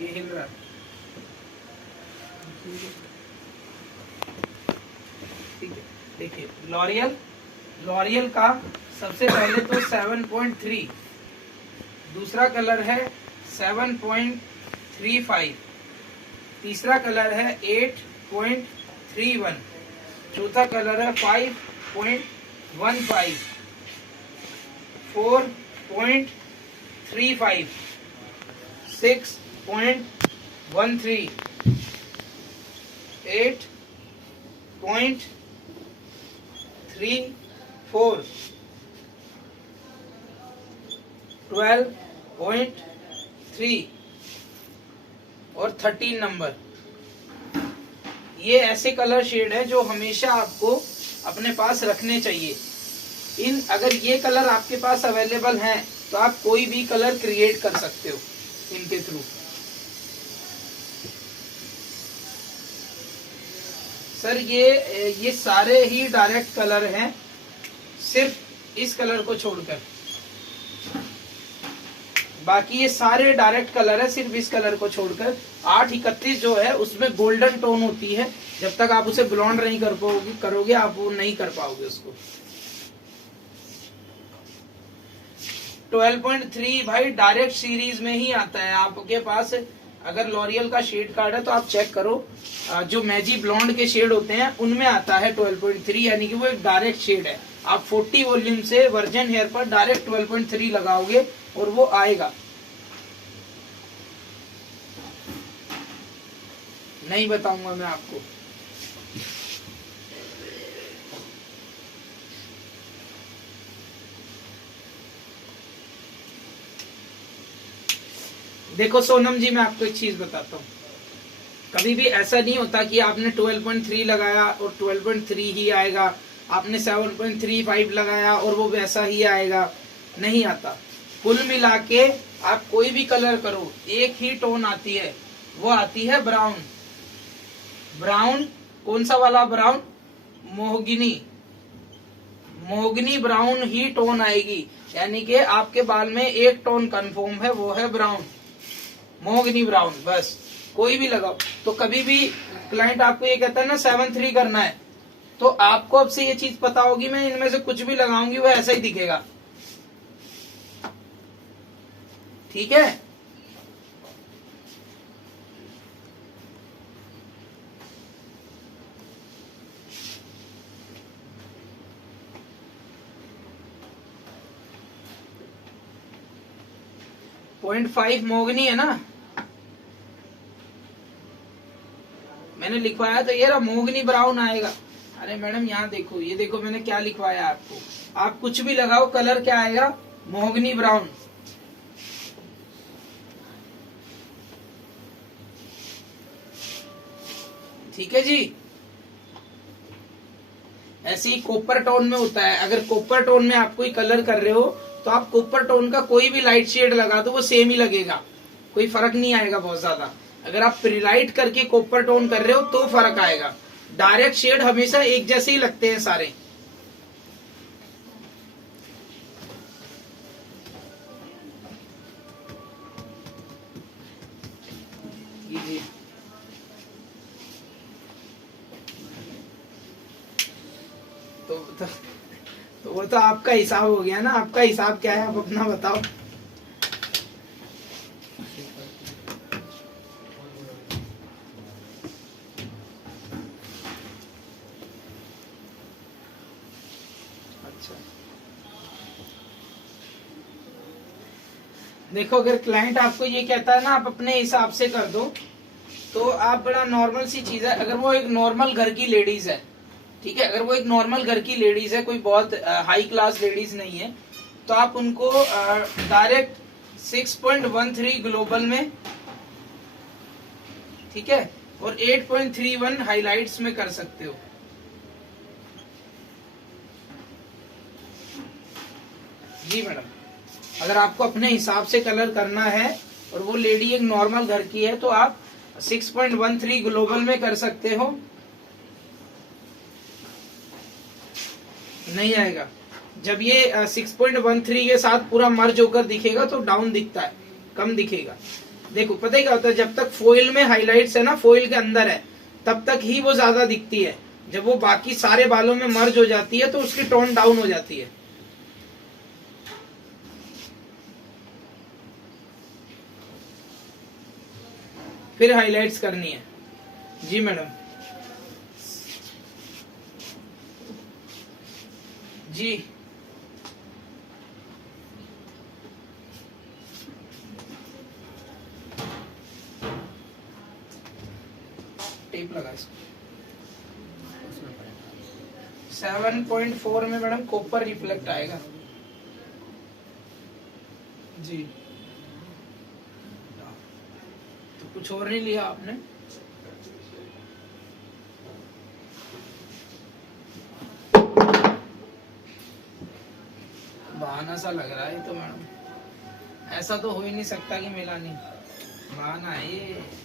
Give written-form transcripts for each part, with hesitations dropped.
ये हिल रहा है। ठीक है, देखिए लॉरियल का सबसे पहले तो 7.3, दूसरा कलर है 7.35, तीसरा कलर है 8.31, चौथा कलर है 5.15, 4.35, 6.13, 8.34, 12.3 और 13 नंबर। ये ऐसे कलर शेड है जो हमेशा आपको अपने पास रखने चाहिए। अगर ये कलर आपके पास अवेलेबल हैं तो आप कोई भी कलर क्रिएट कर सकते हो इनके थ्रू। सर ये सारे ही डायरेक्ट कलर हैं, सिर्फ इस कलर को छोड़कर, बाकी ये सारे डायरेक्ट कलर है सिर्फ इस कलर को छोड़कर। 831 जो है उसमें गोल्डन टोन होती है, जब तक आप उसे ब्लॉन्ड नहीं करोगे आप वो नहीं कर पाओगे उसको। 12.3 भाई डायरेक्ट सीरीज में ही आता है आपके पास। अगर लॉरियल का शेड कार्ड है तो आप चेक करो, जो मैजी ब्लॉन्ड के शेड होते हैं उनमें आता है 12.3, यानी कि वो एक डायरेक्ट शेड है। आप 40 वॉल्यूम से वर्जन हेयर पर डायरेक्ट 12.3 लगाओगे और वो आएगा। नहीं बताऊंगा मैं आपको। देखो सोनम जी, मैं आपको एक चीज बताता हूँ, कभी भी ऐसा नहीं होता कि आपने 12.3 लगाया और 12.3 ही आएगा, आपने 7.35 लगाया और वो वैसा ही आएगा, नहीं आता। कुल मिला के आप कोई भी कलर करो एक ही टोन आती है, वो आती है ब्राउन। ब्राउन कौन सा वाला ब्राउन? मोहगनी ब्राउन ही टोन आएगी, यानी कि आपके बाल में एक टोन कंफर्म है, वो है ब्राउन, मोहगनी ब्राउन। बस कोई भी लगाओ। तो कभी भी क्लाइंट आपको ये कहता है ना 7.3 करना है, तो आपको अब से ये चीज पता होगी, मैं इनमें से कुछ भी लगाऊंगी वो ऐसा ही दिखेगा। ठीक है, .5 मोगनी है ना, मैंने लिखवाया तो ये रहा मोगनी ब्राउन आएगा। अरे मैडम यहाँ देखो, ये देखो मैंने क्या लिखवाया आपको, आप कुछ भी लगाओ कलर क्या आएगा? मोगनी ब्राउन। ठीक है जी। ऐसे ही कॉपर टोन में होता है, अगर कॉपर टोन में आप कोई कलर कर रहे हो तो आप कॉपर टोन का कोई भी लाइट शेड लगा दो वो सेम ही लगेगा, कोई फर्क नहीं आएगा बहुत ज्यादा। अगर आप प्रीलाइट करके कॉपर टोन कर रहे हो तो फर्क आएगा। डायरेक्ट शेड हमेशा एक जैसे ही लगते हैं सारे। तो वो तो आपका हिसाब हो गया ना, आपका हिसाब क्या है आप अपना बताओ। अच्छा देखो, अगर क्लाइंट आपको ये कहता है ना आप अपने हिसाब से कर दो, तो आप बड़ा नॉर्मल सी चीज है। अगर वो एक नॉर्मल घर की लेडीज है, ठीक है, अगर वो एक नॉर्मल घर की लेडीज है, कोई बहुत हाई क्लास लेडीज नहीं है, तो आप उनको डायरेक्ट 6.13 ग्लोबल में, ठीक है, और 8.31 हाइलाइट्स में कर सकते हो। जी मैडम, अगर आपको अपने हिसाब से कलर करना है और वो लेडी एक नॉर्मल घर की है तो आप 6.13 ग्लोबल में कर सकते हो। नहीं आएगा। जब ये 6.13 के साथ पूरा मर्ज होकर दिखेगा तो डाउन दिखता है, कम दिखेगा। देखो पता है क्या होता है, जब तक फॉइल में हाइलाइट्स है ना, फॉइल के अंदर है, तब तक ही वो ज्यादा दिखती है। जब वो बाकी सारे बालों में मर्ज हो जाती है तो उसकी टोन डाउन हो जाती है। फिर हाइलाइट्स करनी है। जी मैडम। जी टेप लगा इसको। 7.4 में मैडम कॉपर रिफ्लेक्ट आएगा। जी तो कुछ और नहीं लिया आपने? बहाना सा लग रहा है तो मैडम, ऐसा तो हो ही नहीं सकता कि मिला नहीं, बहाना है ये।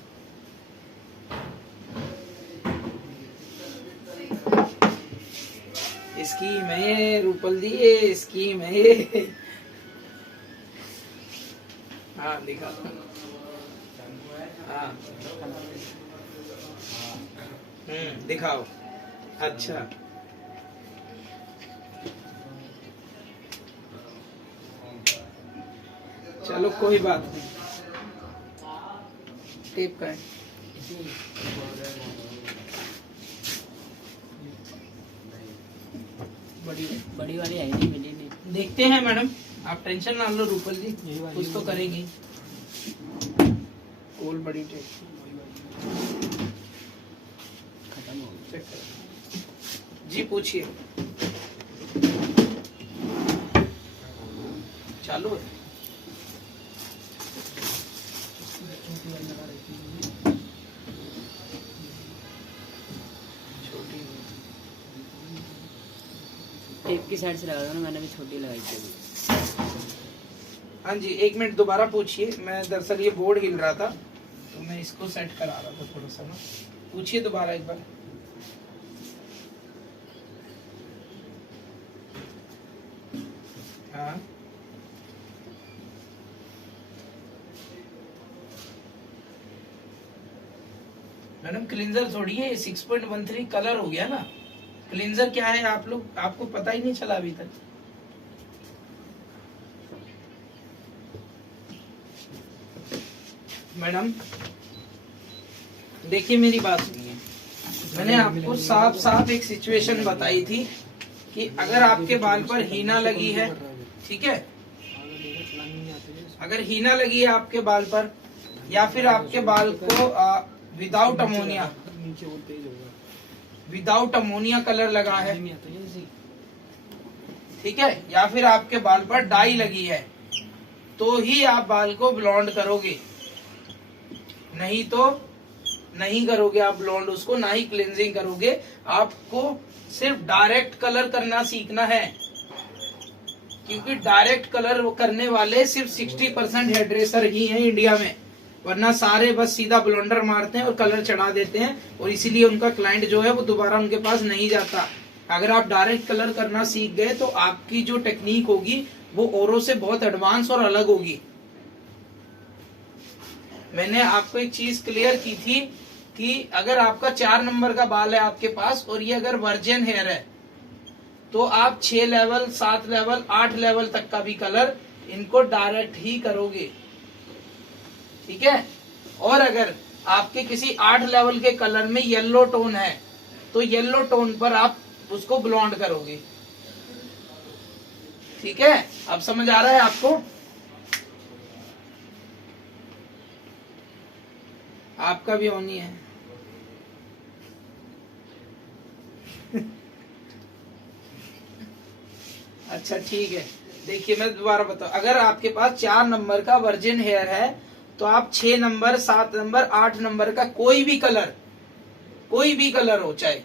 स्कीम है ये रूपल दी, ये स्कीम है ये। हाँ दिखा। हाँ दिखाओ। अच्छा चलो कोई बात नहीं, टेप का है। बड़ी वाली आई नहीं, मिली नहीं। देखते हैं मैडम, आप टेंशन ना लो रूपल जी, कुछ तो करेंगे। कोल बड़ी टेप खत्म हो गई। चेक करो जी, पूछिए। चालू है। टेप की साइड से लगा दो ना, मैंने भी छोटी लगाई थी अभी। हाँ जी, 1 मिनट दोबारा पूछिए। मैं दरअसल ये बोर्ड हिल रहा था तो मैं इसको सेट करा रहा था थोड़ा सा ना। पूछिए दोबारा एक बार। हाँ मैडम क्लींजर थोड़ी है, 6.13 कलर हो गया ना। क्लींजर क्या है आप लोग, आपको पता ही नहीं चला अभी तक। मैडम देखिए मेरी बात सुनिए, मैंने आपको साफ साफ एक सिचुएशन बताई थी कि अगर आपके बाल पर हीना लगी है, ठीक है, अगर हीना लगी है आपके बाल पर, या फिर आपके बाल को विदाउट अमोनिया कलर लगा है, ठीक है, या फिर आपके बाल पर डाई लगी है, तो ही आप बाल को ब्लॉन्ड करोगे, नहीं तो नहीं करोगे आप ब्लॉन्ड उसको, ना ही क्लींजिंग करोगे। आपको सिर्फ डायरेक्ट कलर करना सीखना है, क्योंकि डायरेक्ट कलर करने वाले सिर्फ 60% हेयर ड्रेसर ही हैं इंडिया में, वरना सारे बस सीधा ब्लॉन्डर मारते हैं और कलर चढ़ा देते हैं, और इसीलिए उनका क्लाइंट जो है वो दोबारा उनके पास नहीं जाता। अगर आप डायरेक्ट कलर करना सीख गए तो आपकी जो टेक्निक होगी वो औरों से बहुत एडवांस और अलग होगी। मैंने आपको एक चीज क्लियर की थी कि अगर आपका 4 नंबर का बाल है आपके पास और ये अगर वर्जिन हेयर है, तो आप 6 लेवल, 7 लेवल, 8 लेवल तक का भी कलर इनको डायरेक्ट ही करोगे, ठीक है। और अगर आपके किसी 8 लेवल के कलर में येलो टोन है तो येलो टोन पर आप उसको ब्लॉन्ड करोगे, ठीक है। अब समझ आ रहा है आपको? आपका भी ऑन ही है। अच्छा ठीक है, देखिए मैं दोबारा बताऊं, अगर आपके पास 4 नंबर का वर्जिन हेयर है तो आप 6 नंबर, 7 नंबर, 8 नंबर का कोई भी कलर हो चाहे,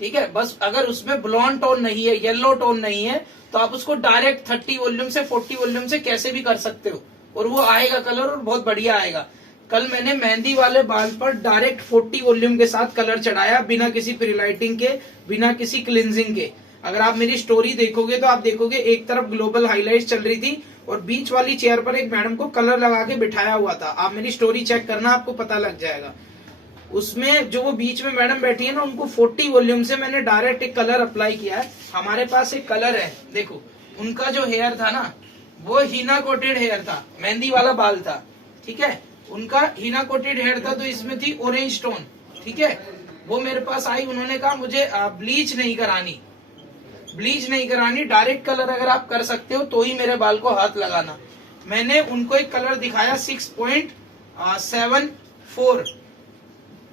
ठीक है, बस अगर उसमें ब्लॉन्ड टोन नहीं है, येलो टोन नहीं है, तो आप उसको डायरेक्ट 30 वॉल्यूम से 40 वॉल्यूम से कैसे भी कर सकते हो और वो आएगा कलर और बहुत बढ़िया आएगा। कल मैंने मेहंदी वाले बाल पर डायरेक्ट 40 वॉल्यूम के साथ कलर चढ़ाया, बिना किसी प्रीलाइटिंग के, बिना किसी क्लिनजिंग के। अगर आप मेरी स्टोरी देखोगे तो आप देखोगे एक तरफ ग्लोबल हाईलाइट्स चल रही थी और बीच वाली चेयर पर एक मैडम को कलर लगा के बिठाया हुआ था। आप मेरी स्टोरी चेक करना, आपको पता लग जाएगा। उसमें जो वो बीच में मैडम बैठी है ना, उनको 40 वॉल्यूम से मैंने डायरेक्ट एक कलर अप्लाई किया है। हमारे पास एक कलर है, देखो उनका जो हेयर था ना वो हीना कोटेड हेयर था, मेहंदी वाला बाल था, ठीक है। उनका हीना कोटेड हेयर था, तो इसमें थी ऑरेंज टोन, ठीक है। वो मेरे पास आई, उन्होंने कहा मुझे ब्लीच नहीं करानी, ब्लीच नहीं करानी, डायरेक्ट कलर अगर आप कर सकते हो तो ही मेरे बाल को हाथ लगाना। मैंने उनको एक कलर दिखाया 6.74।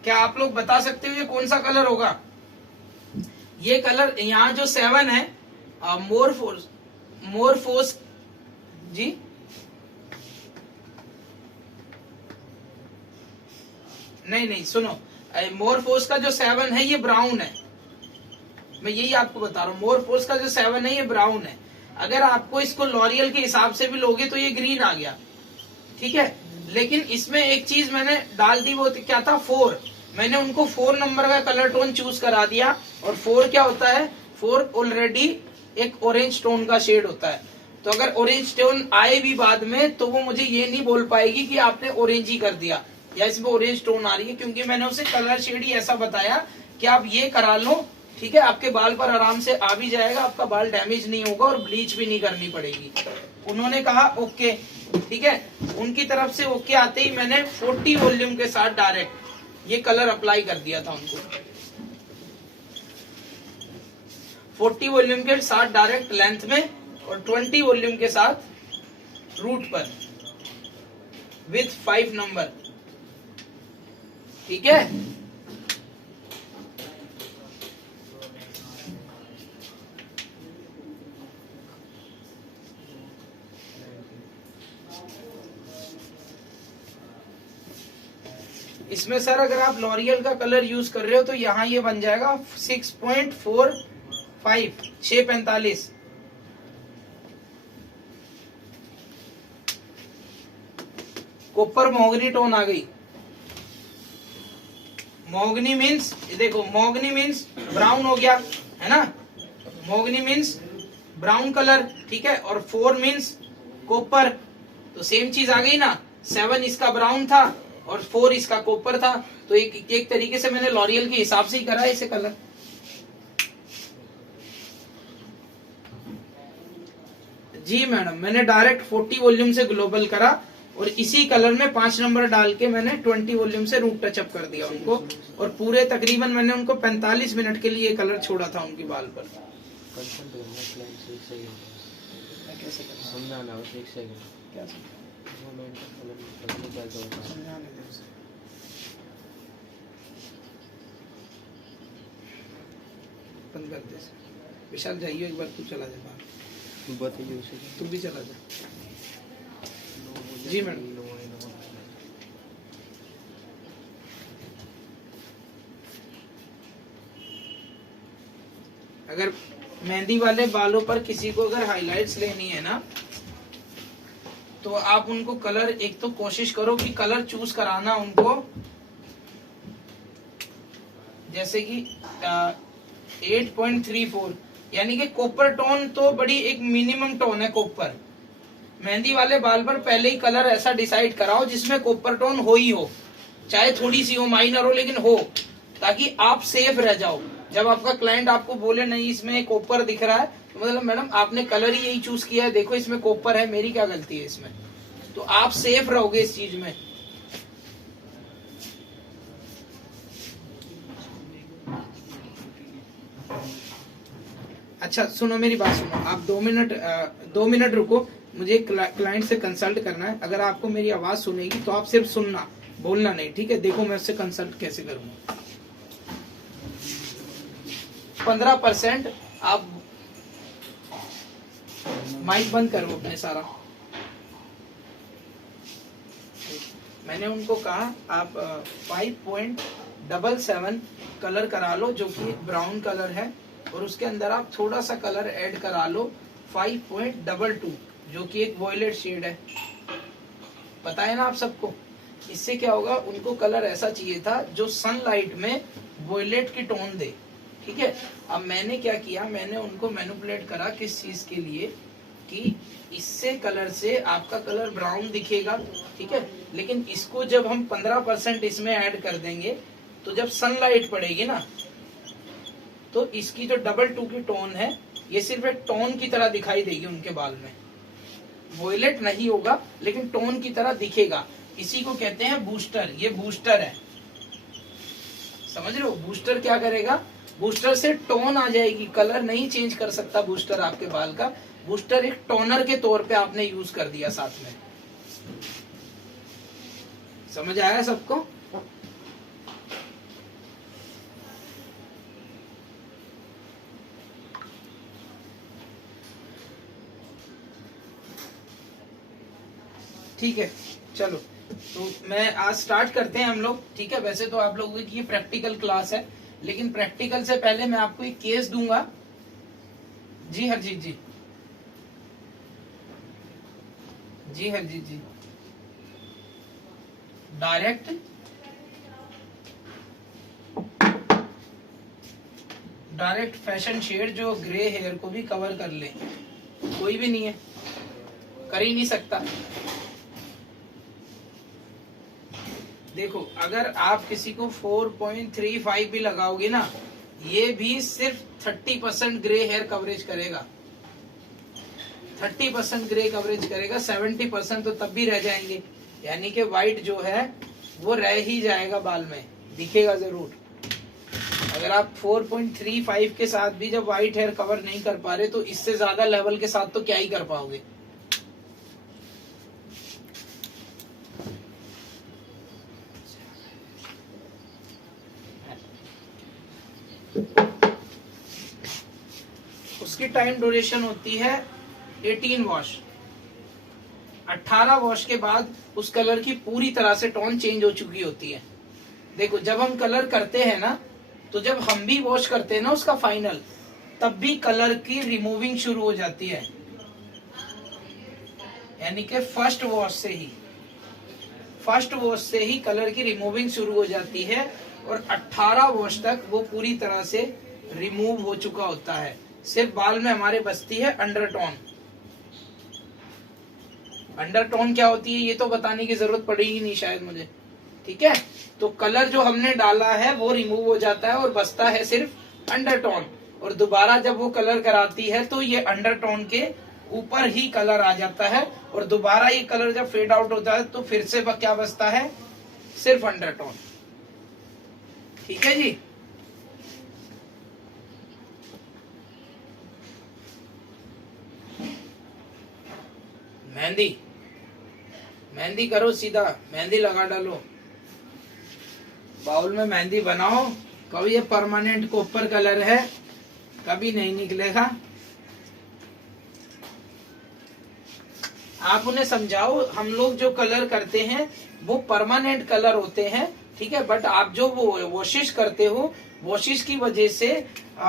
क्या आप लोग बता सकते हो ये कौन सा कलर होगा? ये कलर यहाँ जो 7 है, मोरफोस जी, नहीं सुनो, मोरफोस का जो 7 है ये ब्राउन है, मैं यही आपको बता रहा हूँ। मोरफोस का जो 7 है ये ब्राउन है। अगर आपको इसको लॉरियल के हिसाब से भी लोगे तो ये ग्रीन आ गया, ठीक है। लेकिन इसमें एक चीज मैंने डाल दी, वो क्या था 4। मैंने उनको 4 नंबर का कलर टोन चूज करा दिया। और 4 क्या होता है? 4 ऑलरेडी एक ऑरेंज टोन का शेड होता है। तो अगर ऑरेंज टोन आए भी बाद में तो वो मुझे ये नहीं बोल पाएगी कि आपने ऑरेंज ही कर दिया या इसमें ऑरेंज टोन आ रही है, क्योंकि मैंने उसे कलर शेड ही ऐसा बताया कि आप ये करा लो, ठीक है। आपके बाल पर आराम से आ भी जाएगा, आपका बाल डैमेज नहीं होगा और ब्लीच भी नहीं करनी पड़ेगी। उन्होंने कहा ओके, ठीक है। उनकी तरफ से ओके आते ही मैंने 40 वॉल्यूम के साथ डायरेक्ट ये कलर अप्लाई कर दिया था उनको। 40 वॉल्यूम के साथ डायरेक्ट लेंथ में और 20 वॉल्यूम के साथ रूट पर विथ 5 नंबर, ठीक है। इसमें सर अगर आप लॉरियल का कलर यूज कर रहे हो तो यहाँ ये बन जाएगा 6.45, 6.45। कॉपर मोगनी टोन आ गई। मोगनी मीन्स, देखो मोगनी मीन्स ब्राउन हो गया, है ना। मोगनी मीन्स ब्राउन कलर, ठीक है। और 4 मीन्स कॉपर, तो सेम चीज आ गई ना। 7 इसका ब्राउन था और 4 इसका कॉपर था, तो एक तरीके से मैंने लॉरियल के हिसाब से ही करा है इसे कलर। जी मैडम, मैंने डायरेक्ट 40 वॉल्यूम से ग्लोबल करा और इसी कलर में 5 नंबर डाल के मैंने 20 वॉल्यूम से रूट टचअप कर दिया उनको। और पूरे तकरीबन मैंने उनको 45 मिनट के लिए कलर छोड़ा था उनकी बाल पर। बंद कर दे विशाल, जाइए एक बार, तू चला जा बाहर, तू भी चला जा। जी मैडम। अगर मेहंदी वाले बालों पर किसी को अगर हाइलाइट्स लेनी है ना, तो आप उनको कलर, एक तो कोशिश करो कि कलर चूज कराना उनको, जैसे कि 8.34, यानी कि कॉपर टोन तो बड़ी एक मिनिमम टोन है कॉपर। मेहंदी वाले बाल पर पहले ही कलर ऐसा डिसाइड कराओ जिसमें कॉपर टोन हो ही हो, चाहे थोड़ी सी हो, माइनर हो, लेकिन हो, ताकि आप सेफ रह जाओ। जब आपका क्लाइंट आपको बोले नहीं इसमें कॉपर दिख रहा है, तो मतलब मैडम आपने कलर ही यही चूज किया है, देखो इसमें कॉपर है, मेरी क्या गलती है इसमें, तो आप सेफ रहोगे इस चीज में। अच्छा सुनो, मेरी बात सुनो, आप 2 मिनट रुको, मुझे क्लाइंट से कंसल्ट करना है। अगर आपको मेरी आवाज सुनेगी तो आप सिर्फ सुनना, बोलना नहीं, ठीक है। देखो मैं उससे कंसल्ट कैसे करूंगा। 15% आप माइक बंद करो अपने सारा। मैंने उनको कहा आप 5.77 कलर करा लो जो कि ब्राउन कलर है, और उसके अंदर आप थोड़ा सा कलर ऐड करा लो 5.22 जो कि एक वॉयलेट शेड है। पता है ना आप सबको, इससे क्या होगा, उनको कलर ऐसा चाहिए था जो सनलाइट में वॉयलेट की टोन दे, ठीक है। अब मैंने क्या किया, मैंने उनको मैनिपुलेट करा किस चीज के लिए कि इससे कलर से आपका कलर ब्राउन दिखेगा, ठीक है। लेकिन इसको जब हम 15% इसमें ऐड कर देंगे तो जब सनलाइट पड़ेगी ना तो इसकी जो डबल टू की टोन है ये सिर्फ एक टोन की तरह दिखाई देगी उनके बाल में। वॉयलेट नहीं होगा लेकिन टोन की तरह दिखेगा। इसी को कहते हैं बूस्टर। ये बूस्टर है, समझ रहे हो। बूस्टर क्या करेगा, बूस्टर से टोन आ जाएगी, कलर नहीं चेंज कर सकता बूस्टर आपके बाल का। बूस्टर एक टोनर के तौर पे आपने यूज कर दिया साथ में। समझ आया सबको? ठीक है, चलो तो मैं आज स्टार्ट करते हैं हम लोग, ठीक है। वैसे तो आप लोगों की ये प्रैक्टिकल क्लास है, लेकिन प्रैक्टिकल से पहले मैं आपको एक केस दूंगा। जी हरजीत जी, जी हरजीत जी, डायरेक्ट फैशन शेड जो ग्रे हेयर को भी कवर कर ले, कोई भी नहीं है, कर ही नहीं सकता। देखो अगर आप किसी को 4.35 भी लगाओगे ना, ये भी सिर्फ 30% ग्रे हेयर कवरेज करेगा, 30% ग्रे कवरेज करेगा, 70% तो तब भी रह जाएंगे। यानी कि व्हाइट जो है वो रह ही जाएगा बाल में, दिखेगा जरूर। अगर आप 4.35 के साथ भी जब व्हाइट हेयर कवर नहीं कर पा रहे तो इससे ज्यादा लेवल के साथ तो क्या ही कर पाओगे। उसकी टाइम ड्यूरेशन होती है 18 वॉश। 18 वॉश के बाद उस कलर की पूरी तरह से टोन चेंज हो चुकी होती है। देखो जब हम कलर करते हैं ना, तो जब हम भी वॉश करते हैं ना उसका फाइनल, तब भी कलर की रिमूविंग शुरू हो जाती है। यानी कि फर्स्ट वॉश से ही कलर की रिमूविंग शुरू हो जाती है और 18 वॉश तक वो पूरी तरह से रिमूव हो चुका होता है। सिर्फ बाल में हमारे बचती है अंडरटोन। अंडरटोन क्या होती है ये तो बताने की जरूरत पड़ेगी नहीं शायद मुझे, ठीक है। तो कलर जो हमने डाला है वो रिमूव हो जाता है और बचता है सिर्फ अंडरटोन। और दोबारा जब वो कलर कराती है तो ये अंडरटोन के ऊपर ही कलर आ जाता है और दोबारा ये कलर जब फेड आउट होता है तो फिर से क्या बचता है, सिर्फ अंडरटोन। ठीक है जी। मेहंदी करो, सीधा मेहंदी लगा डालो, बाउल में मेहंदी बनाओ। कभी ये परमानेंट कॉपर कलर है, कभी नहीं निकलेगा। आप उन्हें समझाओ हम लोग जो कलर करते हैं वो परमानेंट कलर होते हैं, ठीक है। बट आप जो वो वॉशिश करते हो, वॉशिश की वजह से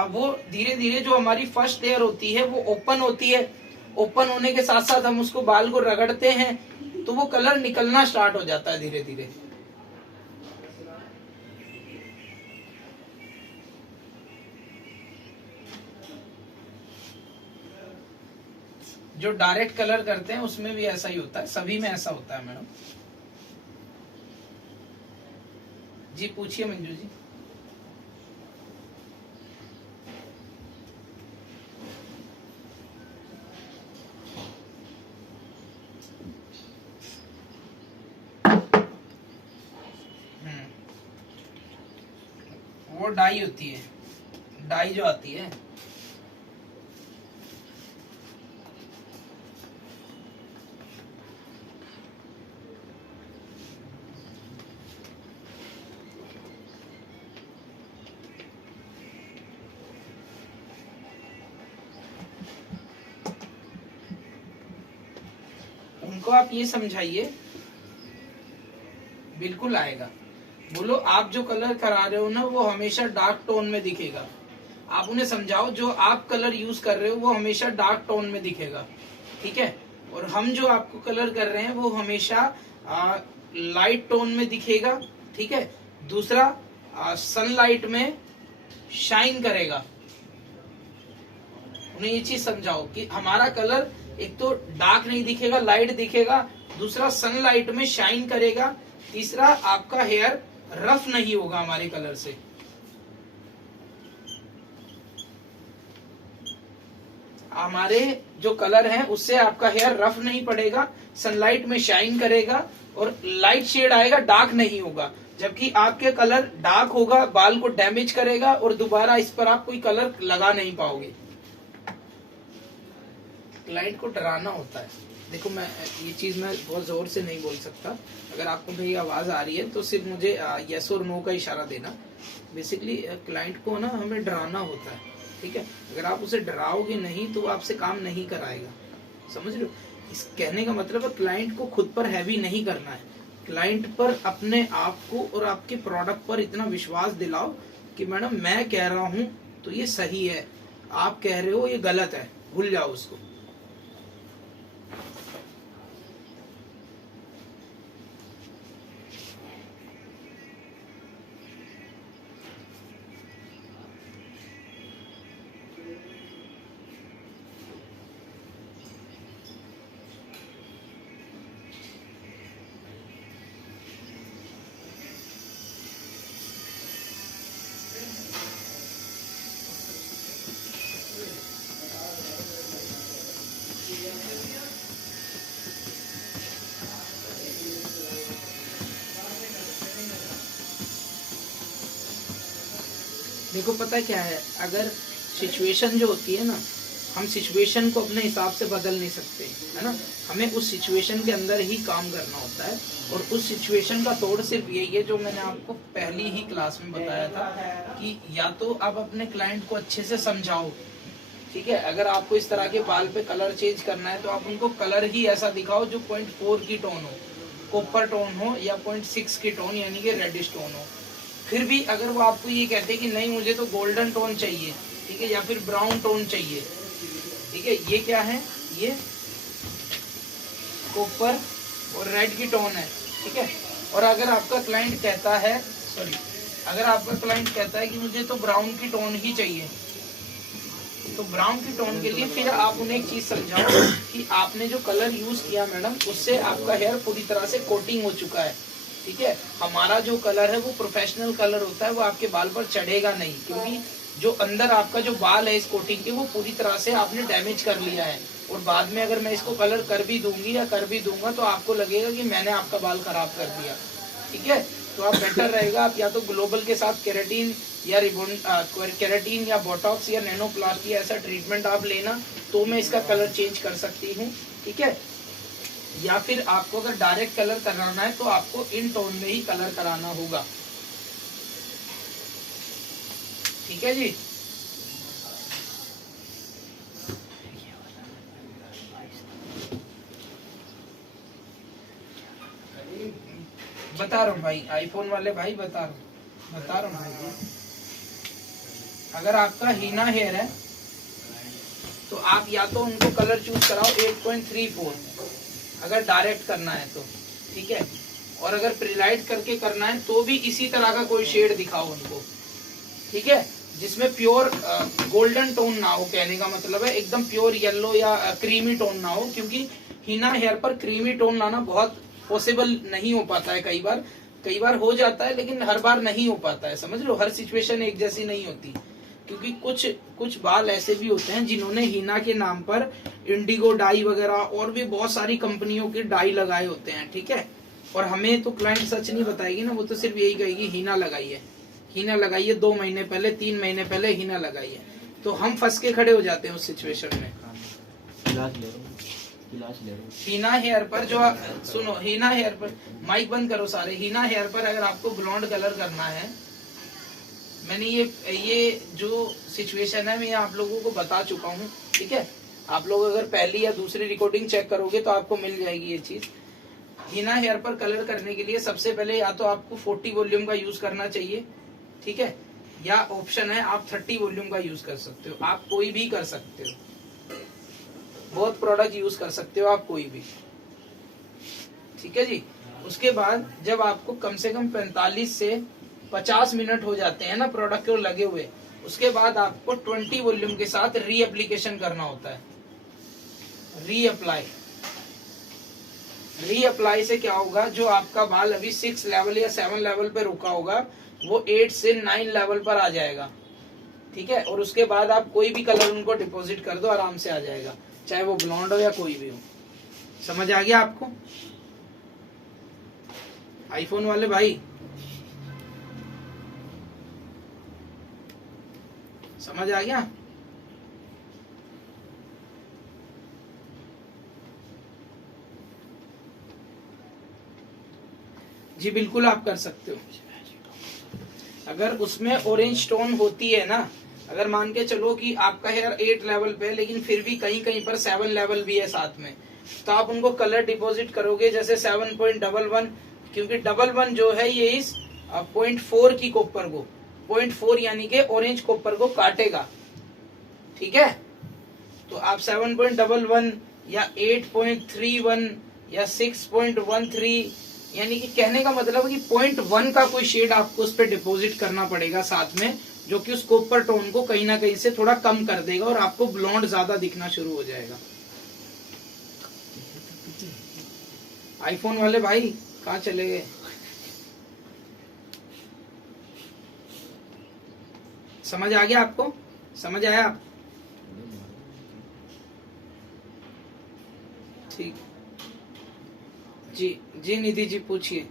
वो धीरे धीरे जो हमारी फर्स्ट लेयर होती है वो ओपन होती है। ओपन होने के साथ साथ हम उसको बाल को रगड़ते हैं तो वो कलर निकलना स्टार्ट हो जाता है धीरे धीरे। जो डायरेक्ट कलर करते हैं उसमें भी ऐसा ही होता है, सभी में ऐसा होता है मैडम जी। पूछिए मंजू जी। वो डाई होती है, डाई जो आती है उनको आप ये समझाइए, बिल्कुल आएगा। बोलो आप जो कलर करा रहे हो ना वो हमेशा डार्क टोन में दिखेगा। आप उन्हें समझाओ जो आप कलर यूज कर रहे हो वो हमेशा डार्क टोन में दिखेगा, ठीक है। और हम जो आपको कलर कर रहे हैं वो हमेशा लाइट टोन में दिखेगा, ठीक है। दूसरा सनलाइट में शाइन करेगा। उन्हें ये चीज समझाओ कि हमारा कलर एक तो डार्क नहीं दिखेगा, लाइट दिखेगा, दूसरा सनलाइट में शाइन करेगा, तीसरा आपका हेयर रफ नहीं होगा हमारे कलर से। हमारे जो कलर है उससे आपका हेयर रफ नहीं पड़ेगा, सनलाइट में शाइन करेगा और लाइट शेड आएगा, डार्क नहीं होगा। जबकि आपके कलर डार्क होगा, बाल को डैमेज करेगा और दोबारा इस पर आप कोई कलर लगा नहीं पाओगे। क्लाइंट को डराना होता है। देखो मैं ये चीज मैं बहुत जोर से नहीं बोल सकता, अगर आपको मेरी आवाज आ रही है तो सिर्फ मुझे यस और नो का इशारा देना। बेसिकली क्लाइंट को ना हमें डराना होता है, ठीक है। अगर आप उसे डराओगे नहीं तो वो आपसे काम नहीं कराएगा, समझ रहे हो। इस कहने का मतलब है क्लाइंट को खुद पर हैवी नहीं करना है, क्लाइंट पर अपने आप को और आपके प्रोडक्ट पर इतना विश्वास दिलाओ कि मैडम मैं कह रहा हूं तो ये सही है, आप कह रहे हो ये गलत है, भूल जाओ उसको। देखो पता है क्या है, अगर सिचुएशन जो होती है ना, हम सिचुएशन को अपने हिसाब से बदल नहीं सकते, है ना। हमें उस सिचुएशन के अंदर ही काम करना होता है और उस सिचुएशन का तोड़ सिर्फ यही है जो मैंने आपको पहली ही क्लास में बताया था कि या तो आप अपने क्लाइंट को अच्छे से समझाओ, ठीक है। अगर आपको इस तरह के बाल पे कलर चेंज करना है तो आप उनको कलर ही ऐसा दिखाओ जो 0.4 की टोन हो, कॉपर टोन हो, या 0.6 की टोन यानी कि रेडिश टोन हो। फिर भी अगर वो आपको ये कहते हैं कि नहीं मुझे तो गोल्डन टोन चाहिए, ठीक है, या फिर ब्राउन टोन चाहिए, ठीक है, ये क्या है, ये कॉपर और रेड की टोन है, ठीक है। और अगर आपका क्लाइंट कहता है अगर आपका क्लाइंट कहता है कि मुझे तो ब्राउन की टोन ही चाहिए, तो ब्राउन की टोन के लिए फिर आप उन्हें एक चीज समझाओ कि आपने जो कलर यूज किया मैडम, उससे आपका हेयर पूरी तरह से कोटिंग हो चुका है, ठीक है। हमारा जो कलर है वो प्रोफेशनल कलर होता है, वो आपके बाल पर चढ़ेगा नहीं, क्योंकि जो अंदर आपका जो बाल है इस कोटिंग के वो पूरी तरह से आपने डैमेज कर लिया है। और बाद में अगर मैं इसको कलर कर भी दूंगी या कर भी दूंगा तो आपको लगेगा कि मैंने आपका बाल खराब कर दिया, ठीक है। तो आप बेटर रहेगा आप या तो ग्लोबल के साथ केराटिन या केराटिन या बोटॉक्स या नैनोप्लास्टी ऐसा ट्रीटमेंट आप लेना, तो मैं इसका कलर चेंज कर सकती हूँ, ठीक है। या फिर आपको अगर डायरेक्ट कलर कराना है तो आपको इन टोन में ही कलर कराना होगा, ठीक है जी। बता रहा हूँ भाई, आईफोन वाले भाई बता रहा हूँ भाई। अगर आपका हीना हेयर है तो आप या तो उनको कलर चूज कराओ 8.34 अगर डायरेक्ट करना है तो, ठीक है। और अगर प्रीलाइट करके करना है तो भी इसी तरह का कोई शेड दिखाओ उनको, ठीक है, जिसमें प्योर गोल्डन टोन ना हो। कहने का मतलब है एकदम प्योर येलो या क्रीमी टोन ना हो, क्योंकि हीना हेयर पर क्रीमी टोन लाना बहुत पॉसिबल नहीं हो पाता है। कई बार हो जाता है लेकिन हर बार नहीं हो पाता है, समझ लो। हर सिचुएशन एक जैसी नहीं होती, क्योंकि कुछ बाल ऐसे भी होते हैं जिन्होंने हीना के नाम पर इंडिगो डाई वगैरह और भी बहुत सारी कंपनियों के डाई लगाए होते हैं, ठीक है। और हमें तो क्लाइंट सच नहीं बताएगी ना, वो तो सिर्फ यही कहेगी हीना लगाइए, हीना लगाइए, 2 महीने पहले 3 महीने पहले हीना लगाइए। तो हम फंस के खड़े हो जाते हैं उस सिचुएशन में। हीना हेयर पर जो सुनो, हीना हेयर पर माइक बंद करो सारे। हीना हेयर पर अगर आपको ब्लॉन्ड कलर करना है, मैंने ये जो सिचुएशन है मैं आप लोगों को बता चुका हूँ, ठीक है। आप लोग अगर पहली या दूसरी रिकॉर्डिंग चेक करोगे तो आपको मिल जाएगी ये चीज। हीना हेयर पर कलर करने के लिए सबसे पहले या तो आपको 40 वॉल्यूम का यूज करना चाहिए, ठीक है, या ऑप्शन है आप 30 वॉल्यूम का यूज कर सकते हो। आप कोई भी कर सकते हो, बहुत प्रोडक्ट यूज कर सकते हो आप कोई भी, ठीक है जी। उसके बाद जब आपको कम से कम 45 से 50 मिनट हो जाते हैं ना प्रोडक्ट को लगे हुए, उसके बाद आपको 20 वॉल्यूम के साथ री एप्लीकेशन करना होता है, रीअप्लाई से क्या होगा, जो आपका बाल अभी 6 लेवल या 7 लेवल पे रुका होगा वो 8 से 9 लेवल पर आ जाएगा। ठीक है, और उसके बाद आप कोई भी कलर उनको डिपॉजिट कर दो, आराम से आ जाएगा, चाहे वो ब्लॉन्ड हो या कोई भी हो। समझ आ गया आपको? आईफोन वाले भाई समझ आ गया? जी बिल्कुल आप कर सकते हो। अगर उसमें ऑरेंज टोन होती है ना, अगर मान के चलो कि आपका हेयर 8 लेवल पे है लेकिन फिर भी कहीं कहीं पर 7 लेवल भी है साथ में, तो आप उनको कलर डिपॉजिट करोगे जैसे 7.11, क्योंकि 11 जो है ये इस 0.4 की कॉपर को 0.4 यानी कि ऑरेंज कॉपर को काटेगा। ठीक है, तो आप 7.11 या 8.31 या 6.13, यानी कि कहने का मतलब है कि 0.1 का कोई शेड आपको उस पर डिपॉजिट करना पड़ेगा साथ में, जो कि उस कॉपर टोन को कहीं ना कहीं से थोड़ा कम कर देगा और आपको ब्लॉन्ड ज्यादा दिखना शुरू हो जाएगा। आईफोन वाले भाई कहाँ चले गए? समझ आ गया आपको? समझ आया आप? ठीक जी। जी निधि जी पूछिए।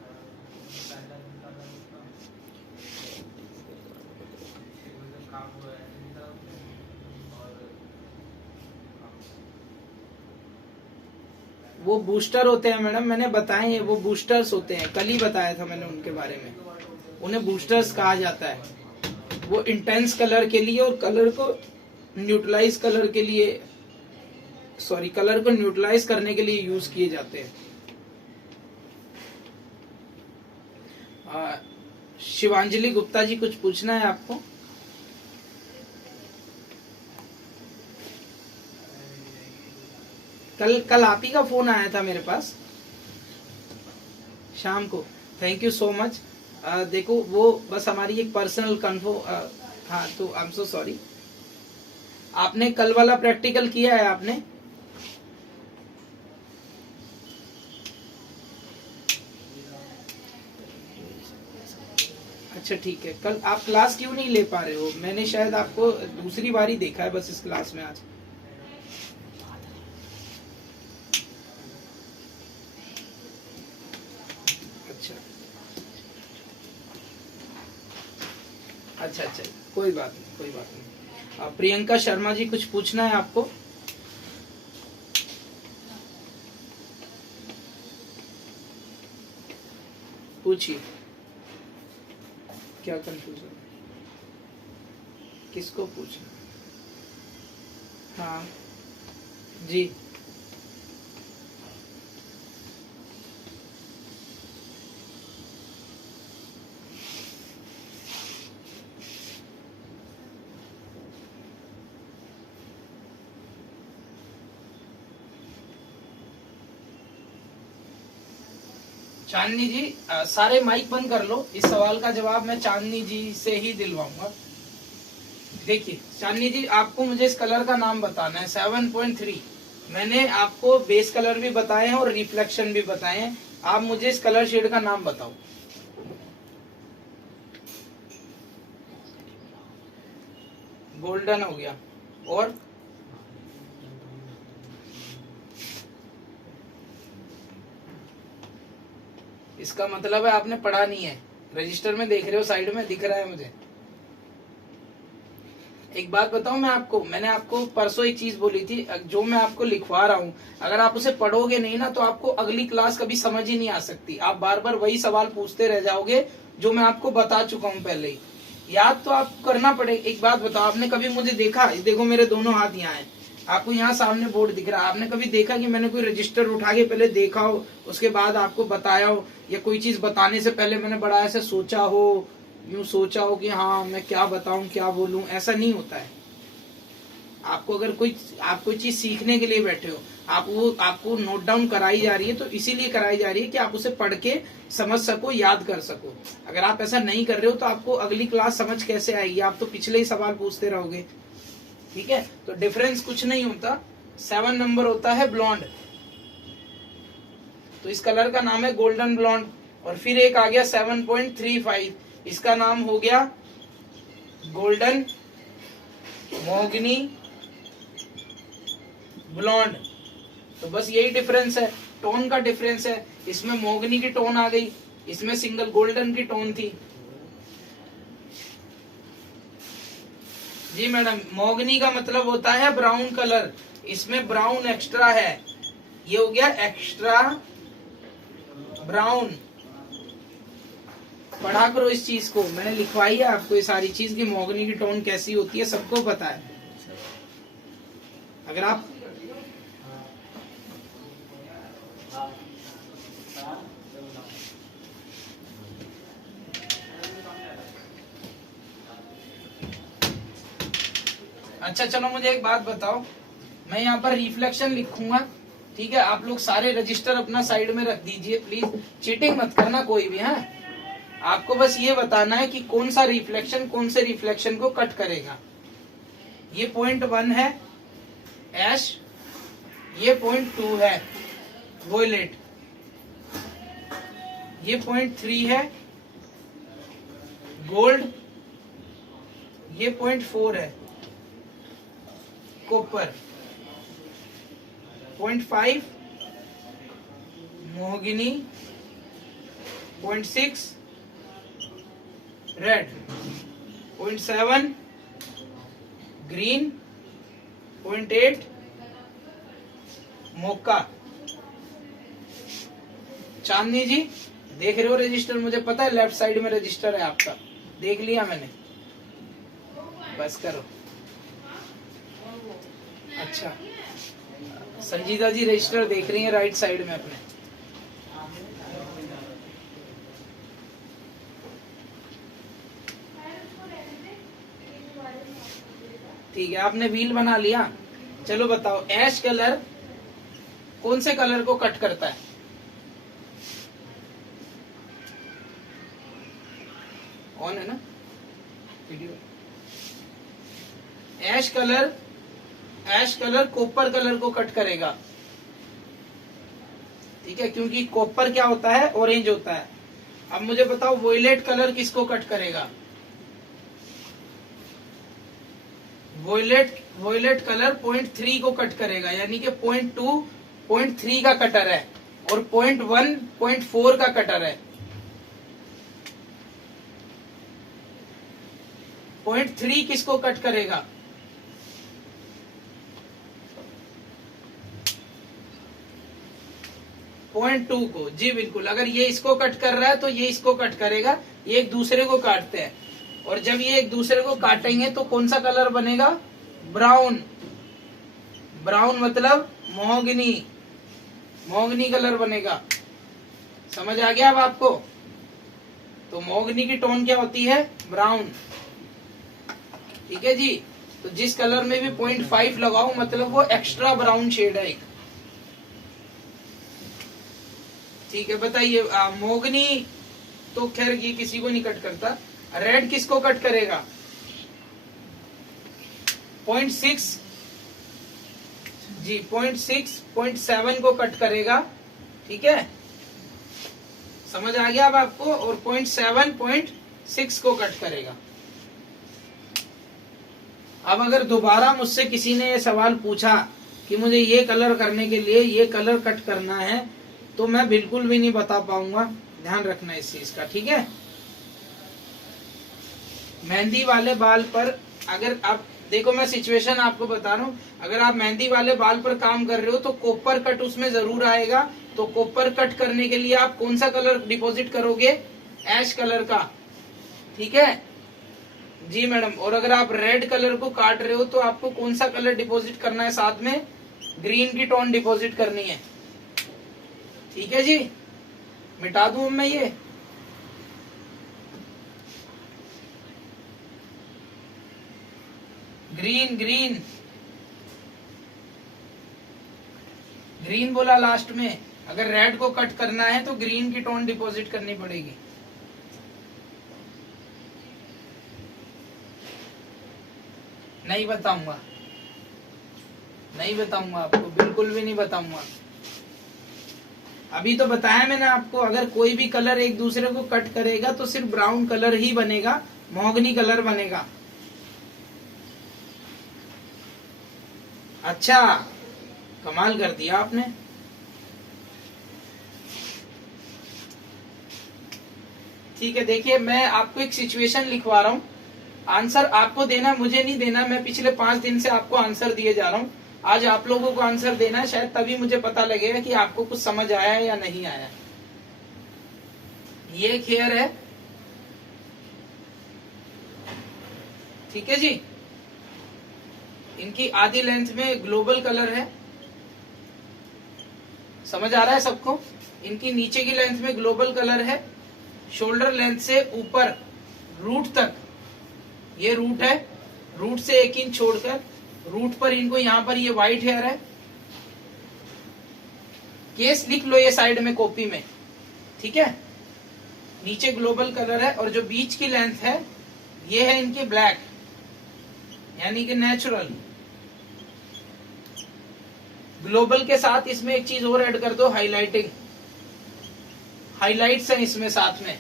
वो बूस्टर होते हैं मैडम, मैंने बताए हैं, वो बूस्टर्स होते हैं, कल ही बताया था मैंने उनके बारे में। उन्हें बूस्टर्स कहा जाता है। वो इंटेंस कलर के लिए और कलर को न्यूट्रलाइज कलर के लिए, सॉरी, कलर को न्यूट्रलाइज करने के लिए यूज किए जाते हैं। शिवांजलि गुप्ता जी कुछ पूछना है आपको? कल आप ही का फोन आया था मेरे पास शाम को। Thank you so much. देखो वो बस हमारी एक पर्सनल कन्फो, हाँ, तो आई एम सो सॉरी। आपने कल वाला प्रैक्टिकल किया है आपने? अच्छा ठीक है, कल आप क्लास क्यों नहीं ले पा रहे हो? मैंने शायद आपको दूसरी बार ही देखा है बस इस क्लास में आज। अच्छा अच्छा अच्छा, कोई बात नहीं, कोई बात नहीं। प्रियंका शर्मा जी कुछ पूछना है आपको? पूछिए, क्या कंफ्यूजन? किसको पूछना? हाँ जी। चांदनी जी सारे माइक बंद कर लो, इस सवाल का जवाब मैं चांदनी जी से ही दिलवाऊंगा। देखिए चांदनी जी, आपको मुझे इस कलर का नाम बताना है। 7.3 मैंने आपको बेस कलर भी बताए हैं और रिफ्लेक्शन भी बताए हैं। आप मुझे इस कलर शेड का नाम बताओ। गोल्डन हो गया, और इसका मतलब है आपने पढ़ा नहीं है। रजिस्टर में देख रहे हो, साइड में दिख रहा है मुझे। एक बात बताऊं मैं आपको, मैंने आपको परसों एक चीज बोली थी, जो मैं आपको लिखवा रहा हूं, अगर आप उसे पढ़ोगे नहीं ना तो आपको अगली क्लास कभी समझ ही नहीं आ सकती। आप बार बार वही सवाल पूछते रह जाओगे जो मैं आपको बता चुका हूं पहले ही। याद तो आपको करना पड़ेगा। एक बात बताओ, आपने कभी मुझे देखा? देखो मेरे दोनों हाथ यहाँ है, आपको यहाँ सामने बोर्ड दिख रहा है। आपने कभी देखा कि मैंने कोई रजिस्टर उठा के पहले देखा हो, उसके बाद आपको बताया हो, या कोई चीज बताने से पहले मैंने बड़ा ऐसे सोचा हो, यूं सोचा हो कि हाँ मैं क्या बताऊं, क्या बोलूं? ऐसा नहीं होता है। आपको अगर आप कोई चीज सीखने के लिए बैठे हो, आपको नोट डाउन कराई जा रही है, तो इसीलिए कराई जा रही है कि आप उसे पढ़ के समझ सको, याद कर सको। अगर आप ऐसा नहीं कर रहे हो तो आपको अगली क्लास समझ कैसे आएगी? आप तो पिछले ही सवाल पूछते रहोगे। ठीक है, तो डिफरेंस कुछ नहीं होता। 7 नंबर होता है ब्लॉन्ड, तो इस कलर का नाम है गोल्डन ब्लॉन्ड। और फिर एक आ गया 7.35, इसका नाम हो गया गोल्डन मोहगनी ब्लॉन्ड। तो बस यही डिफरेंस है, टोन का डिफरेंस है। इसमें मोहगनी की टोन आ गई, इसमें सिंगल गोल्डन की टोन थी। जी मैडम, मोहगनी का मतलब होता है ब्राउन कलर, इसमें ब्राउन एक्स्ट्रा है, ये हो गया एक्स्ट्रा ब्राउन। पढ़ा करो इस चीज को, मैंने लिखवाई है आपको ये सारी चीज की मोहगनी की टोन कैसी होती है, सबको पता है। अगर आप अच्छा चलो मुझे एक बात बताओ, मैं यहाँ पर रिफ्लेक्शन लिखूंगा, ठीक है? आप लोग सारे रजिस्टर अपना साइड में रख दीजिए प्लीज, चीटिंग मत करना कोई भी। हाँ, आपको बस ये बताना है कि कौन सा रिफ्लेक्शन कौन से रिफ्लेक्शन को कट करेगा। ये पॉइंट 1 है ऐश, ये पॉइंट 2 है वोयलेट, ये पॉइंट 3 है गोल्ड, ये पॉइंट 4 है copper, point 5 mahogany, point 6 red, point 7 green, point 8 mocha. Chandni ji देख रहे हो रजिस्टर? मुझे पता है लेफ्ट साइड में रजिस्टर है आपका, देख लिया मैंने, बस करो। अच्छा, संजीदा जी रजिस्टर देख रही है राइट साइड में अपने। ठीक है, आपने व्हील बना लिया। चलो बताओ, ऐश कलर कौन से कलर को कट करता है? ऑन है ना video? Ash colour copper colour को कट करेगा, ठीक है? क्योंकि कॉपर क्या होता है? ऑरेंज होता है। अब मुझे बताओ वोयलेट कलर किसको कट करेगा? वोयलेट कलर पॉइंट 3 को कट करेगा, यानी कि पॉइंट 2 पॉइंट 3 का कटर है और पॉइंट 1 पॉइंट 4 का कटर है। पॉइंट 3 किसको कट करेगा? पॉइंट 2 को। जी बिल्कुल, अगर ये इसको कट कर रहा है तो ये इसको कट करेगा, ये एक दूसरे को काटते हैं। और जब ये एक दूसरे को काटेंगे तो कौन सा कलर बनेगा? ब्राउन। ब्राउन मतलब मोहगनी कलर बनेगा। समझ आ गया अब आपको? तो मोहगनी की टोन क्या होती है? ब्राउन। ठीक है जी। तो जिस कलर में भी 0.5 लगाओ मतलब वो एक्स्ट्रा ब्राउन शेड है एक। ठीक है, बताइए मोहगनी तो खैर ये किसी को नहीं कट करता। रेड किसको कट करेगा? 0.6 जी, 0.6 0.7 को कट करेगा। ठीक है, समझ आ गया अब आपको? और 0.7 0.6 को कट करेगा। अब अगर दोबारा मुझसे किसी ने ये सवाल पूछा कि मुझे ये कलर करने के लिए ये कलर कट करना है, तो मैं बिल्कुल भी नहीं बता पाऊंगा। ध्यान रखना इस चीज का, ठीक है? मेहंदी वाले बाल पर अगर आप देखो, मैं सिचुएशन आपको बता रहा हूँ, अगर आप मेहंदी वाले बाल पर काम कर रहे हो तो कॉपर कट उसमें जरूर आएगा। तो कॉपर कट करने के लिए आप कौन सा कलर डिपॉजिट करोगे? ऐश कलर का। ठीक है जी मैडम। और अगर आप रेड कलर को काट रहे हो तो आपको कौन सा कलर डिपॉजिट करना है? साथ में ग्रीन की टोन डिपॉजिट करनी है। ठीक है जी, मिटा दूं मैं ये? ग्रीन ग्रीन ग्रीन बोला लास्ट में। अगर रेड को कट करना है तो ग्रीन की टोन डिपॉजिट करनी पड़ेगी। नहीं बताऊंगा। नहीं बताऊंगा आपको, बिल्कुल भी नहीं बताऊंगा। अभी तो बताया मैंने आपको, अगर कोई भी कलर एक दूसरे को कट करेगा तो सिर्फ ब्राउन कलर ही बनेगा, महोगनी कलर बनेगा। अच्छा, कमाल कर दिया आपने। ठीक है, देखिए मैं आपको एक सिचुएशन लिखवा रहा हूँ, आंसर आपको देना, मुझे नहीं देना। मैं पिछले 5 दिन से आपको आंसर दिए जा रहा हूँ, आज आप लोगों को आंसर देना है, शायद तभी मुझे पता लगेगा कि आपको कुछ समझ आया है या नहीं आया। ये एक हेयर है, ठीक है जी, इनकी आधी लेंथ में ग्लोबल कलर है, समझ आ रहा है सबको। इनकी नीचे की लेंथ में ग्लोबल कलर है, शोल्डर लेंथ से ऊपर रूट तक, ये रूट है, रूट से 1 इंच छोड़कर रूट पर इनको यहाँ पर ये व्हाइट हेयर है। केस लिख लो ये साइड में कॉपी में, ठीक है। नीचे ग्लोबल कलर है और जो बीच की लेंथ है ये है इनकी ब्लैक, यानी कि नेचुरल। ग्लोबल के साथ इसमें एक चीज और ऐड कर दो, हाइलाइटिंग, हाइलाइट्स हैं इसमें साथ में,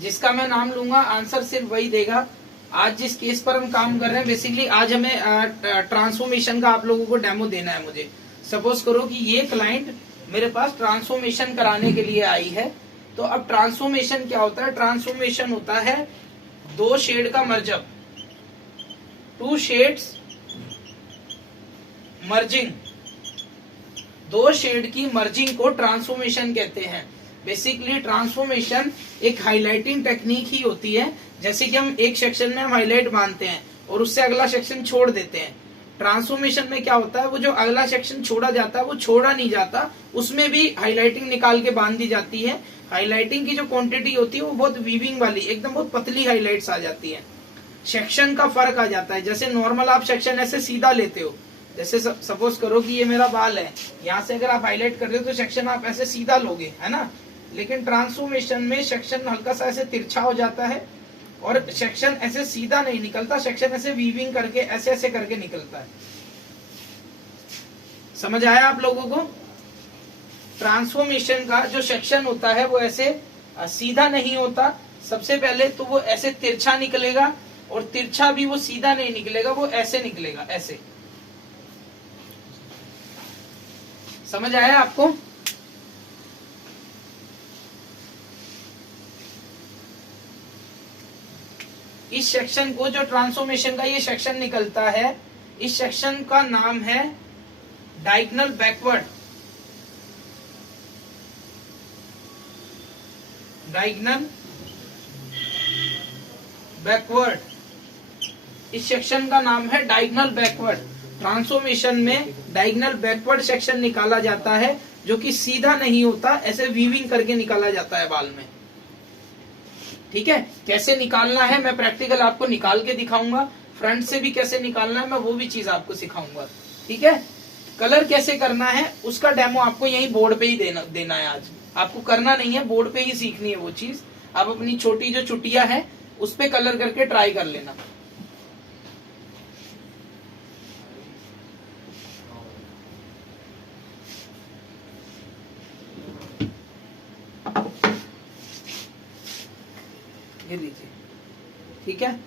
जिसका मैं नाम लूंगा, आंसर सिर्फ वही देगा। आज जिस केस पर हम काम कर रहे हैं, बेसिकली आज हमें ट्रांसफॉर्मेशन का आप लोगों को डेमो देना है मुझे। सपोज करो कि ये क्लाइंट मेरे पास ट्रांसफॉर्मेशन कराने के लिए आई है, तो अब ट्रांसफॉर्मेशन क्या होता है? ट्रांसफॉर्मेशन होता है 2 शेड का मर्जअप, 2 शेड्स मर्जिंग, 2 शेड की मर्जिंग को ट्रांसफॉर्मेशन कहते हैं। बेसिकली ट्रांसफॉर्मेशन एक हाइलाइटिंग टेक्निक ही होती है, जैसे कि हम एक सेक्शन में हम हाईलाइट बांधते हैं और उससे अगला सेक्शन छोड़ देते हैं। ट्रांसफॉर्मेशन में क्या होता है, वो जो अगला सेक्शन छोड़ा जाता है वो छोड़ा नहीं जाता, उसमें भी हाईलाइटिंग निकाल के बांध दी जाती है। हाईलाइटिंग की जो क्वांटिटी होती है वो बहुत वीविंग वाली, एकदम बहुत पतली हाईलाइट्स आ जाती है। सेक्शन का फर्क आ जाता है, जैसे नॉर्मल आप सेक्शन ऐसे सीधा लेते हो, जैसे सपोज करो कि ये मेरा बाल है, यहाँ से अगर आप हाईलाइट कर रहे हो तो सेक्शन आप ऐसे सीधा लोगे, है ना। लेकिन ट्रांसफॉर्मेशन में सेक्शन हल्का सा ऐसे तिरछा हो जाता है और सेक्शन ऐसे सीधा नहीं निकलता, सेक्शन ऐसे वीविंग करके ऐसे ऐसे करके निकलता है। समझ आया आप लोगों को? ट्रांसफॉर्मेशन का जो सेक्शन होता है वो ऐसे सीधा नहीं होता, सबसे पहले तो वो ऐसे तिरछा निकलेगा, और तिरछा भी वो सीधा नहीं निकलेगा, वो ऐसे निकलेगा, ऐसे। समझ आया आपको? इस सेक्शन को, जो ट्रांसफॉर्मेशन का ये सेक्शन निकलता है, इस सेक्शन का नाम है डायगोनल बैकवर्ड। डायगोनल बैकवर्ड, इस सेक्शन का नाम है डायगोनल बैकवर्ड। ट्रांसफॉर्मेशन में डायगोनल बैकवर्ड सेक्शन निकाला जाता है, जो कि सीधा नहीं होता, ऐसे वीविंग करके निकाला जाता है बाल में। ठीक है, कैसे निकालना है मैं प्रैक्टिकल आपको निकाल के दिखाऊंगा, फ्रंट से भी कैसे निकालना है मैं वो भी चीज आपको सिखाऊंगा। ठीक है, कलर कैसे करना है उसका डेमो आपको यही बोर्ड पे ही देना है। आज आपको करना नहीं है, बोर्ड पे ही सीखनी है वो चीज। आप अपनी छोटी जो चुटिया है उस पे कलर करके ट्राई कर लेना। ये लीजिए, ठीक है।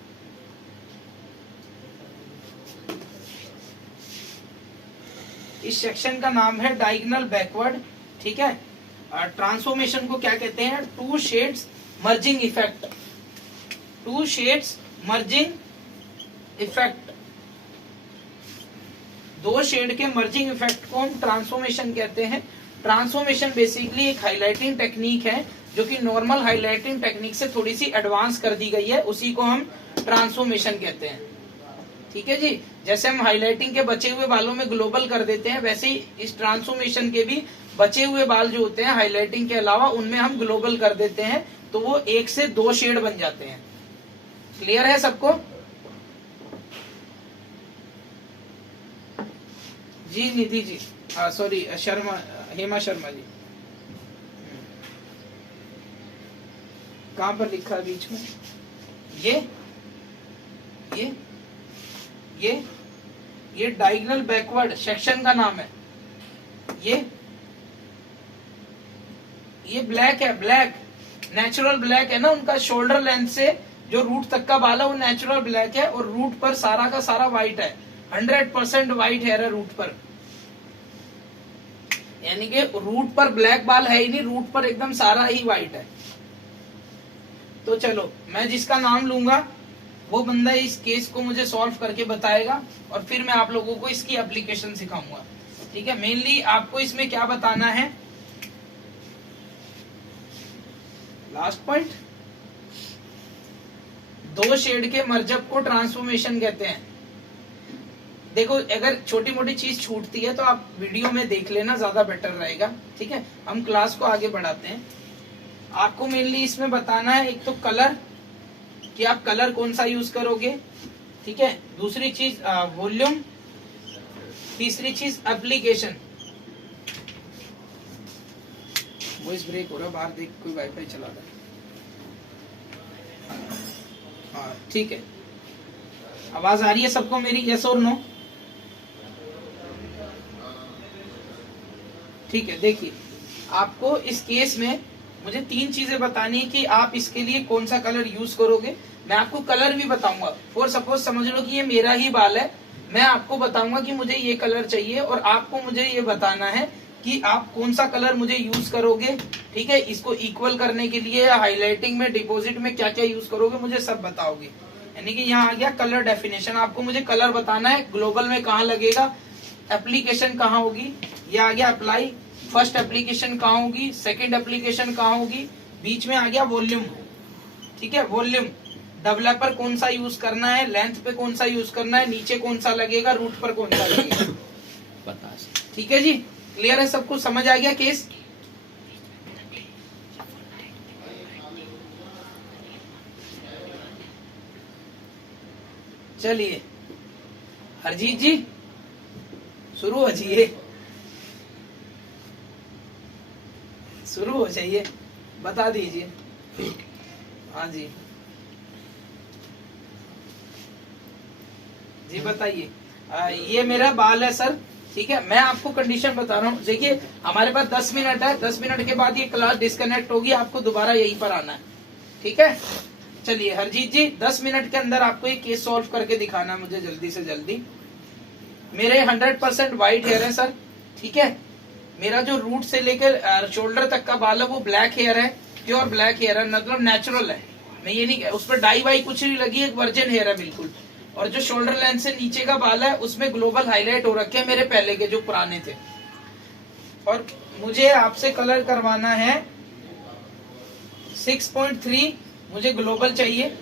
इस सेक्शन का नाम है डायगोनल बैकवर्ड। ठीक है, ट्रांसफॉर्मेशन को क्या कहते हैं? 2 shades merging effect. 2 shades merging effect, 2 shade के मर्जिंग इफेक्ट को हम ट्रांसफॉर्मेशन कहते हैं। ट्रांसफॉर्मेशन बेसिकली एक हाइलाइटिंग टेक्निक है, जो कि नॉर्मल हाइलाइटिंग टेक्निक से थोड़ी सी एडवांस कर दी गई है, उसी को हम ट्रांसफॉर्मेशन कहते हैं। ठीक है जी, जैसे हम हाइलाइटिंग के बचे हुए बालों में ग्लोबल कर देते हैं, वैसे ही इस ट्रांसफॉर्मेशन के भी बचे हुए बाल जो होते हैं हाइलाइटिंग के अलावा उनमें हम ग्लोबल कर देते हैं, तो वो 1 से 2 शेड बन जाते हैं। क्लियर है सबको? जी निधि जी, सॉरी शर्मा, हेमा शर्मा जी, कहां पर लिखा है बीच में? ये ये डायगोनल बैकवर्ड सेक्शन का नाम है। ये ब्लैक है, ब्लैक नेचुरल ब्लैक है ना उनका, शोल्डर लेंथ से जो रूट तक का बाल है वो नेचुरल ब्लैक है, और रूट पर सारा का सारा व्हाइट है, 100% व्हाइट हेयर है रूट पर, यानी कि रूट पर ब्लैक बाल है ही नहीं, रूट पर एकदम सारा ही व्हाइट है। तो चलो मैं जिसका नाम लूंगा वो बंदा इस केस को मुझे सॉल्व करके बताएगा, और फिर मैं आप लोगों को इसकी एप्लीकेशन सिखाऊंगा। ठीक है, मेनली आपको इसमें क्या बताना है, लास्ट पॉइंट, 2 शेड के मर्जब को ट्रांसफॉर्मेशन कहते हैं। देखो अगर छोटी मोटी चीज छूटती है तो आप वीडियो में देख लेना, ज्यादा बेटर रहेगा। ठीक है, हम क्लास को आगे बढ़ाते हैं। आपको मेनली इसमें बताना है, एक तो कलर, कि आप कलर कौन सा यूज करोगे। ठीक है, दूसरी चीज वॉल्यूम, तीसरी चीज एप्लीकेशन। वॉइस ब्रेक हो रहा है, बाहर देख कोई वाईफाई चला रहा है। हाँ ठीक है, आवाज आ रही है सबको मेरी, यस और नो? ठीक है, देखिए आपको इस केस में मुझे 3 चीजें बतानी है कि आप इसके लिए कौन सा कलर यूज करोगे। मैं आपको कलर भी बताऊंगा, फॉर सपोज समझ लो कि ये मेरा ही बाल है, मैं आपको बताऊंगा कि मुझे ये कलर चाहिए, और आपको मुझे ये बताना है कि आप कौन सा कलर मुझे यूज करोगे। ठीक है, इसको इक्वल करने के लिए हाईलाइटिंग में, डिपॉजिट में क्या क्या यूज करोगे मुझे सब बताओगे। यानी कि यहाँ आ गया कलर डेफिनेशन, आपको मुझे कलर बताना है, ग्लोबल में कहाँ लगेगा, एप्लीकेशन कहाँ होगी, ये आ गया अप्लाई, फर्स्ट एप्लीकेशन कहाँ होगी, सेकंड एप्लीकेशन कहाँ होगी, बीच में आ गया वॉल्यूम। ठीक है, वॉल्यूम, डेवलपर कौन सा यूज करना है, लेंथ पे कौन सा यूज करना है, नीचे कौन सा लगेगा, रूट पर कौन सा लगेगा। ठीक है जी, क्लियर है, सब कुछ समझ आ गया केस। चलिए हरजीत जी शुरू हो जाइए, शुरू हो जाइए, बता दीजिए। हाँ जी जी बताइए। ये मेरा बाल है सर। ठीक है, मैं आपको कंडीशन बता रहा हूँ, देखिए हमारे पास 10 मिनट है, 10 मिनट के बाद ये क्लास डिस्कनेक्ट होगी, आपको दोबारा यहीं पर आना है। ठीक है, चलिए हरजीत जी 10 मिनट के अंदर आपको ये केस सॉल्व करके दिखाना है मुझे, जल्दी से जल्दी। मेरे 100% व्हाइट हेयर है सर। ठीक है, मेरा जो रूट से लेकर शोल्डर तक का बाल है वो ब्लैक हेयर है, प्योर ब्लैक हेयर है, मतलब नेचुरल है। मैं ये नहीं, उस पर डाई वाई कुछ नहीं लगी, एक वर्जिन हेयर है बिल्कुल। और जो शोल्डर लेंथ से नीचे का बाल है उसमें ग्लोबल हाईलाइट हो रखे हैं मेरे पहले के जो पुराने थे। और मुझे आपसे कलर करवाना है 6.3, मुझे ग्लोबल चाहिए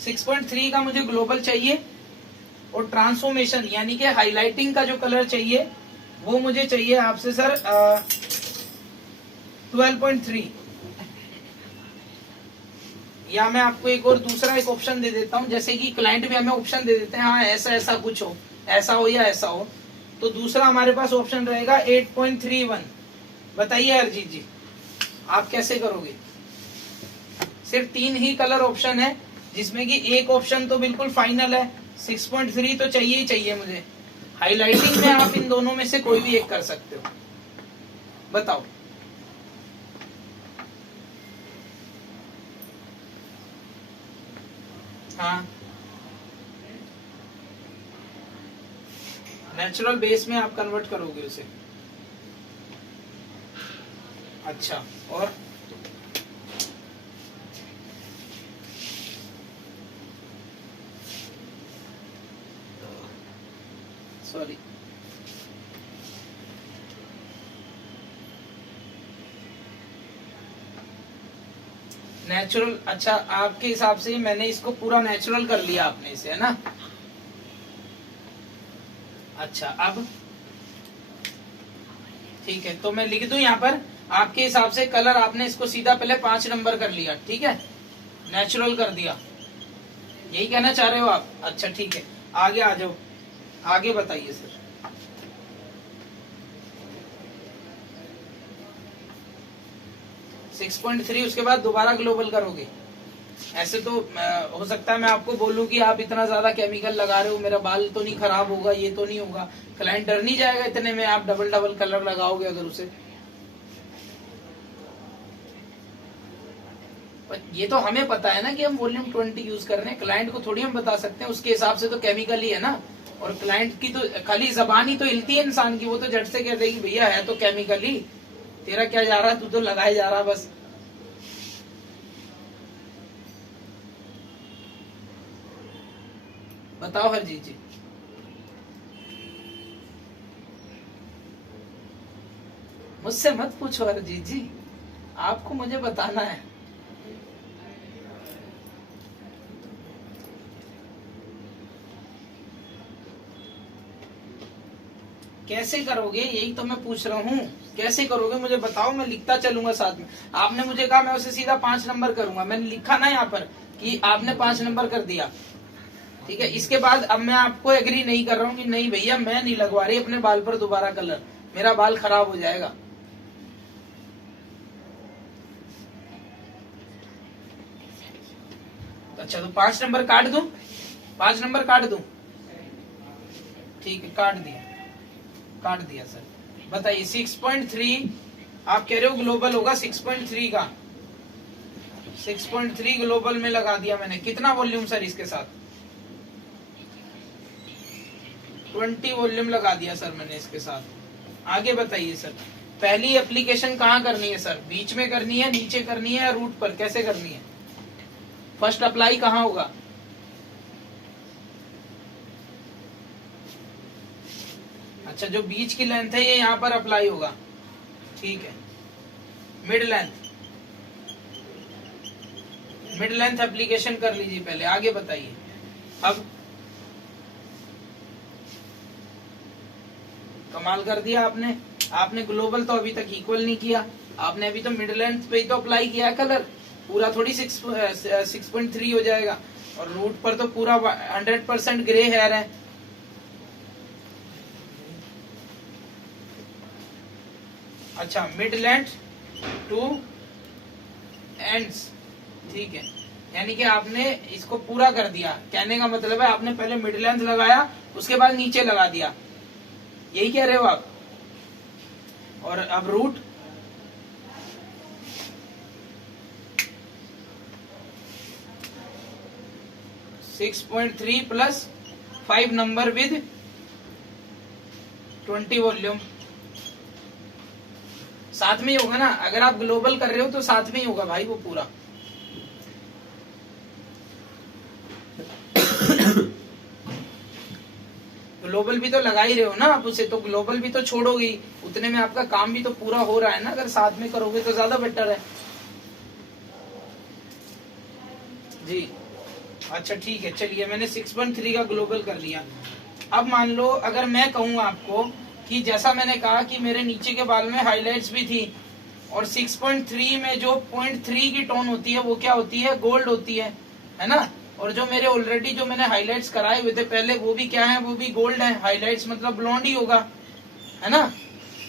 6.3 का मुझे ग्लोबल चाहिए। और ट्रांसफॉर्मेशन यानी कि हाईलाइटिंग का जो कलर चाहिए वो मुझे चाहिए आपसे सर 12.3। या मैं आपको एक और दूसरा एक ऑप्शन दे देता हूं, जैसे कि क्लाइंट भी हमें ऑप्शन दे देते हैं, हाँ ऐसा ऐसा कुछ हो, ऐसा हो या ऐसा हो, तो दूसरा हमारे पास ऑप्शन रहेगा 8.31। बताइए अरजीत जी आप कैसे करोगे। सिर्फ 3 ही कलर ऑप्शन है, जिसमें कि एक ऑप्शन तो बिल्कुल फाइनल है, 6.3 तो चाहिए ही चाहिए मुझे। हाईलाइटिंग में आप इन दोनों में से कोई भी एक कर सकते हो, बताओ। हाँ, नेचुरल बेस में आप कन्वर्ट करोगे उसे। अच्छा, और सॉरी नेचुरल, अच्छा आपके हिसाब से मैंने इसको पूरा नेचुरल कर लिया आपने इसे, है ना। अच्छा अब ठीक है, तो मैं लिख दूं यहाँ पर आपके हिसाब से कलर, आपने इसको सीधा पहले 5 नंबर कर लिया, ठीक है, नेचुरल कर दिया, यही कहना चाह रहे हो आप। अच्छा ठीक है, आगे आ जाओ, आगे बताइए सर। सिक्स 6.3 उसके बाद दोबारा ग्लोबल करोगे। ऐसे तो हो सकता है मैं आपको बोलूं कि आप इतना ज्यादा केमिकल लगा रहे हो, मेरा बाल तो नहीं खराब होगा, ये तो नहीं होगा। क्लाइंट डर नहीं जाएगा इतने में आप डबल डबल कलर लगाओगे अगर उसे। पर ये तो हमें पता है ना कि हम वॉल्यूम 20 यूज कर रहे हैं, क्लाइंट को थोड़ी हम बता सकते हैं, उसके हिसाब से तो केमिकल ही है ना। और क्लाइंट की तो खाली जबान ही तो हिलती है इंसान की, वो तो झट से कह देगी भैया है तो केमिकल ही, तेरा क्या जा रहा है, तू तो लगाए जा रहा बस। बताओ हरजीत जी। मुझसे मत पूछो हरजीत जी, आपको मुझे बताना है। कैसे करोगे, यही तो मैं पूछ रहा हूँ, कैसे करोगे मुझे बताओ, मैं लिखता चलूंगा साथ में। आपने मुझे कहा मैं उसे सीधा 5 नंबर करूंगा, मैंने लिखा ना यहाँ पर कि आपने 5 नंबर कर दिया, ठीक है। इसके बाद अब मैं आपको एग्री नहीं कर रहा हूँ कि नहीं भैया मैं नहीं लगवा रही अपने बाल पर दोबारा कलर, मेरा बाल खराब हो जाएगा। अच्छा तो 5 नंबर काट दूं, 5 नंबर काट दूं, ठीक है काट दिया, काट दिया सर। बताइए 6.3 आप कह रहे हो ग्लोबल होगा 6.3 का, 6.3 ग्लोबल में लगा दिया मैंने। कितना वॉल्यूम सर इसके साथ? 20 वॉल्यूम लगा दिया सर मैंने इसके साथ। आगे बताइए सर, पहली एप्लीकेशन कहाँ करनी है सर? बीच में करनी है, नीचे करनी है या रूट पर, कैसे करनी है? फर्स्ट अप्लाई कहाँ होगा? अच्छा जो बीच की लेंथ है ये यहाँ पर अप्लाई होगा, ठीक है। Mid length, mid length application कर लीजिए पहले, आगे बताइए। अब कमाल कर दिया आपने, आपने ग्लोबल तो अभी तक इक्वल नहीं किया, आपने अभी तो मिड लेंथ पे ही तो अप्लाई किया है कलर, पूरा थोड़ी 6.3 हो जाएगा। और रूट पर तो पूरा 100% ग्रे हेयर है। अच्छा मिड लेंथ टू एंड्स, ठीक है, यानी कि आपने इसको पूरा कर दिया। कहने का मतलब है आपने पहले मिड लेंथ लगाया, उसके बाद नीचे लगा दिया, यही कह रहे हो आप? और अब root, .3 plus 5 number with 20 volume, साथ में ही होगा ना। अगर आप ग्लोबल कर रहे हो तो साथ में ही होगा भाई वो पूरा। ग्लोबल भी तो लगा ही रहे हो ना आप उसे, तो ग्लोबल भी तो छोड़ोगे, उतने में आपका काम भी तो पूरा हो रहा है ना। अगर साथ में करोगे तो ज्यादा बेटर है जी। अच्छा ठीक है, चलिए मैंने 6.3 का ग्लोबल कर लिया। अब मान लो अगर मैं कहूँ आपको कि जैसा मैंने कहा कि मेरे नीचे के बाल में हाइलाइट्स भी थी, और 6.3 में जो 0.3 की टोन होती है वो क्या होती है? गोल्ड होती है ना। और जो मेरे ऑलरेडी जो मैंने हाइलाइट्स कराए हुए थे पहले वो भी क्या है? वो भी गोल्ड है। हाइलाइट्स मतलब ब्लॉन्ड ही होगा, है ना।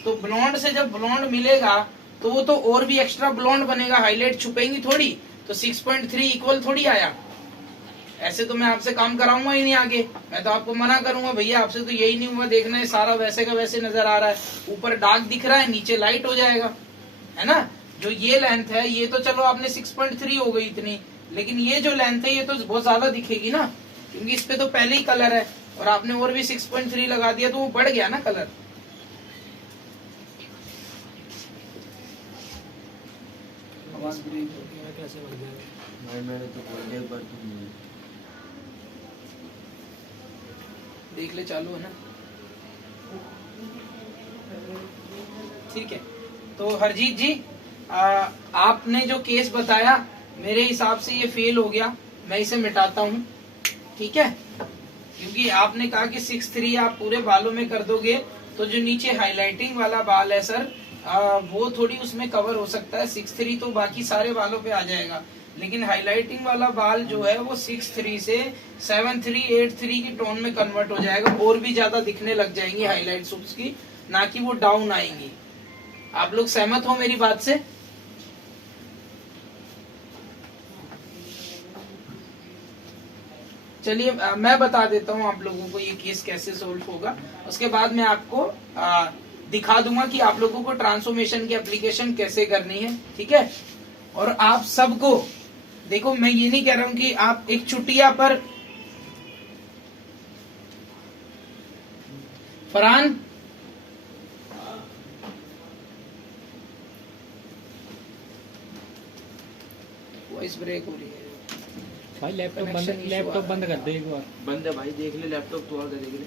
तो ब्लॉन्ड से जब ब्लॉन्ड मिलेगा तो वो तो और भी एक्स्ट्रा ब्लॉन्ड बनेगा, हाईलाइट छुपेंगी थोड़ी, तो 6.3 इक्वल थोड़ी आया। ऐसे तो मैं आपसे काम कराऊंगा ही नहीं आगे, मैं तो आपको मना करूंगा भैया आपसे तो यही नहीं हुआ, देखना है सारा वैसे का वैसे नजर आ रहा है, ऊपर डार्क दिख रहा है नीचे लाइट हो जाएगा, है ना। जो ये लेंथ है ये तो चलो आपने 6.3 हो गई इतनी, लेकिन ये जो लेंथ है ये तो बहुत ज्यादा दिखेगी ना, क्योंकि इस पे तो पहले ही कलर है और आपने और भी 6.3 लगा दिया तो वो बढ़ गया ना कलर। कैसे बन जाएगा? मैंने तो बोल एक बार देख ले, चालू है ना, ठीक है। तो हरजीत जी आपने जो केस बताया मेरे हिसाब से ये फेल हो गया, मैं इसे मिटाता हूँ, ठीक है। क्योंकि आपने कहा कि 6.3 आप पूरे बालों में कर दोगे तो जो नीचे हाइलाइटिंग वाला बाल है सर वो थोड़ी उसमें कवर हो सकता है। 6.3 तो बाकी सारे बालों पे आ जाएगा, लेकिन हाइलाइटिंग वाला बाल जो है वो 6.3 से 7.3 8.3 की टोन में कन्वर्ट हो जाएगा, और भी ज्यादा दिखने लग जाएंगी हाईलाइट्स उसकी, ना कि वो डाउन आएंगी। आप लोग सहमत हो मेरी बात से? चलिए मैं बता देता हूँ आप लोगों को ये केस कैसे सोल्व होगा। उसके बाद मैं आपको दिखा दूंगा कि आप लोगों को ट्रांसफॉर्मेशन की एप्लीकेशन कैसे करनी है, ठीक है। और आप सबको देखो, मैं ये नहीं कह रहा हूं कि आप एक चुटिया पर फरहान वॉइस ब्रेक हो रही है भाई। Connection issue लैपटॉप आ बंद रहा कर दे एक बार। बंद है भाई, देख ले लैपटॉप तो और देख ले।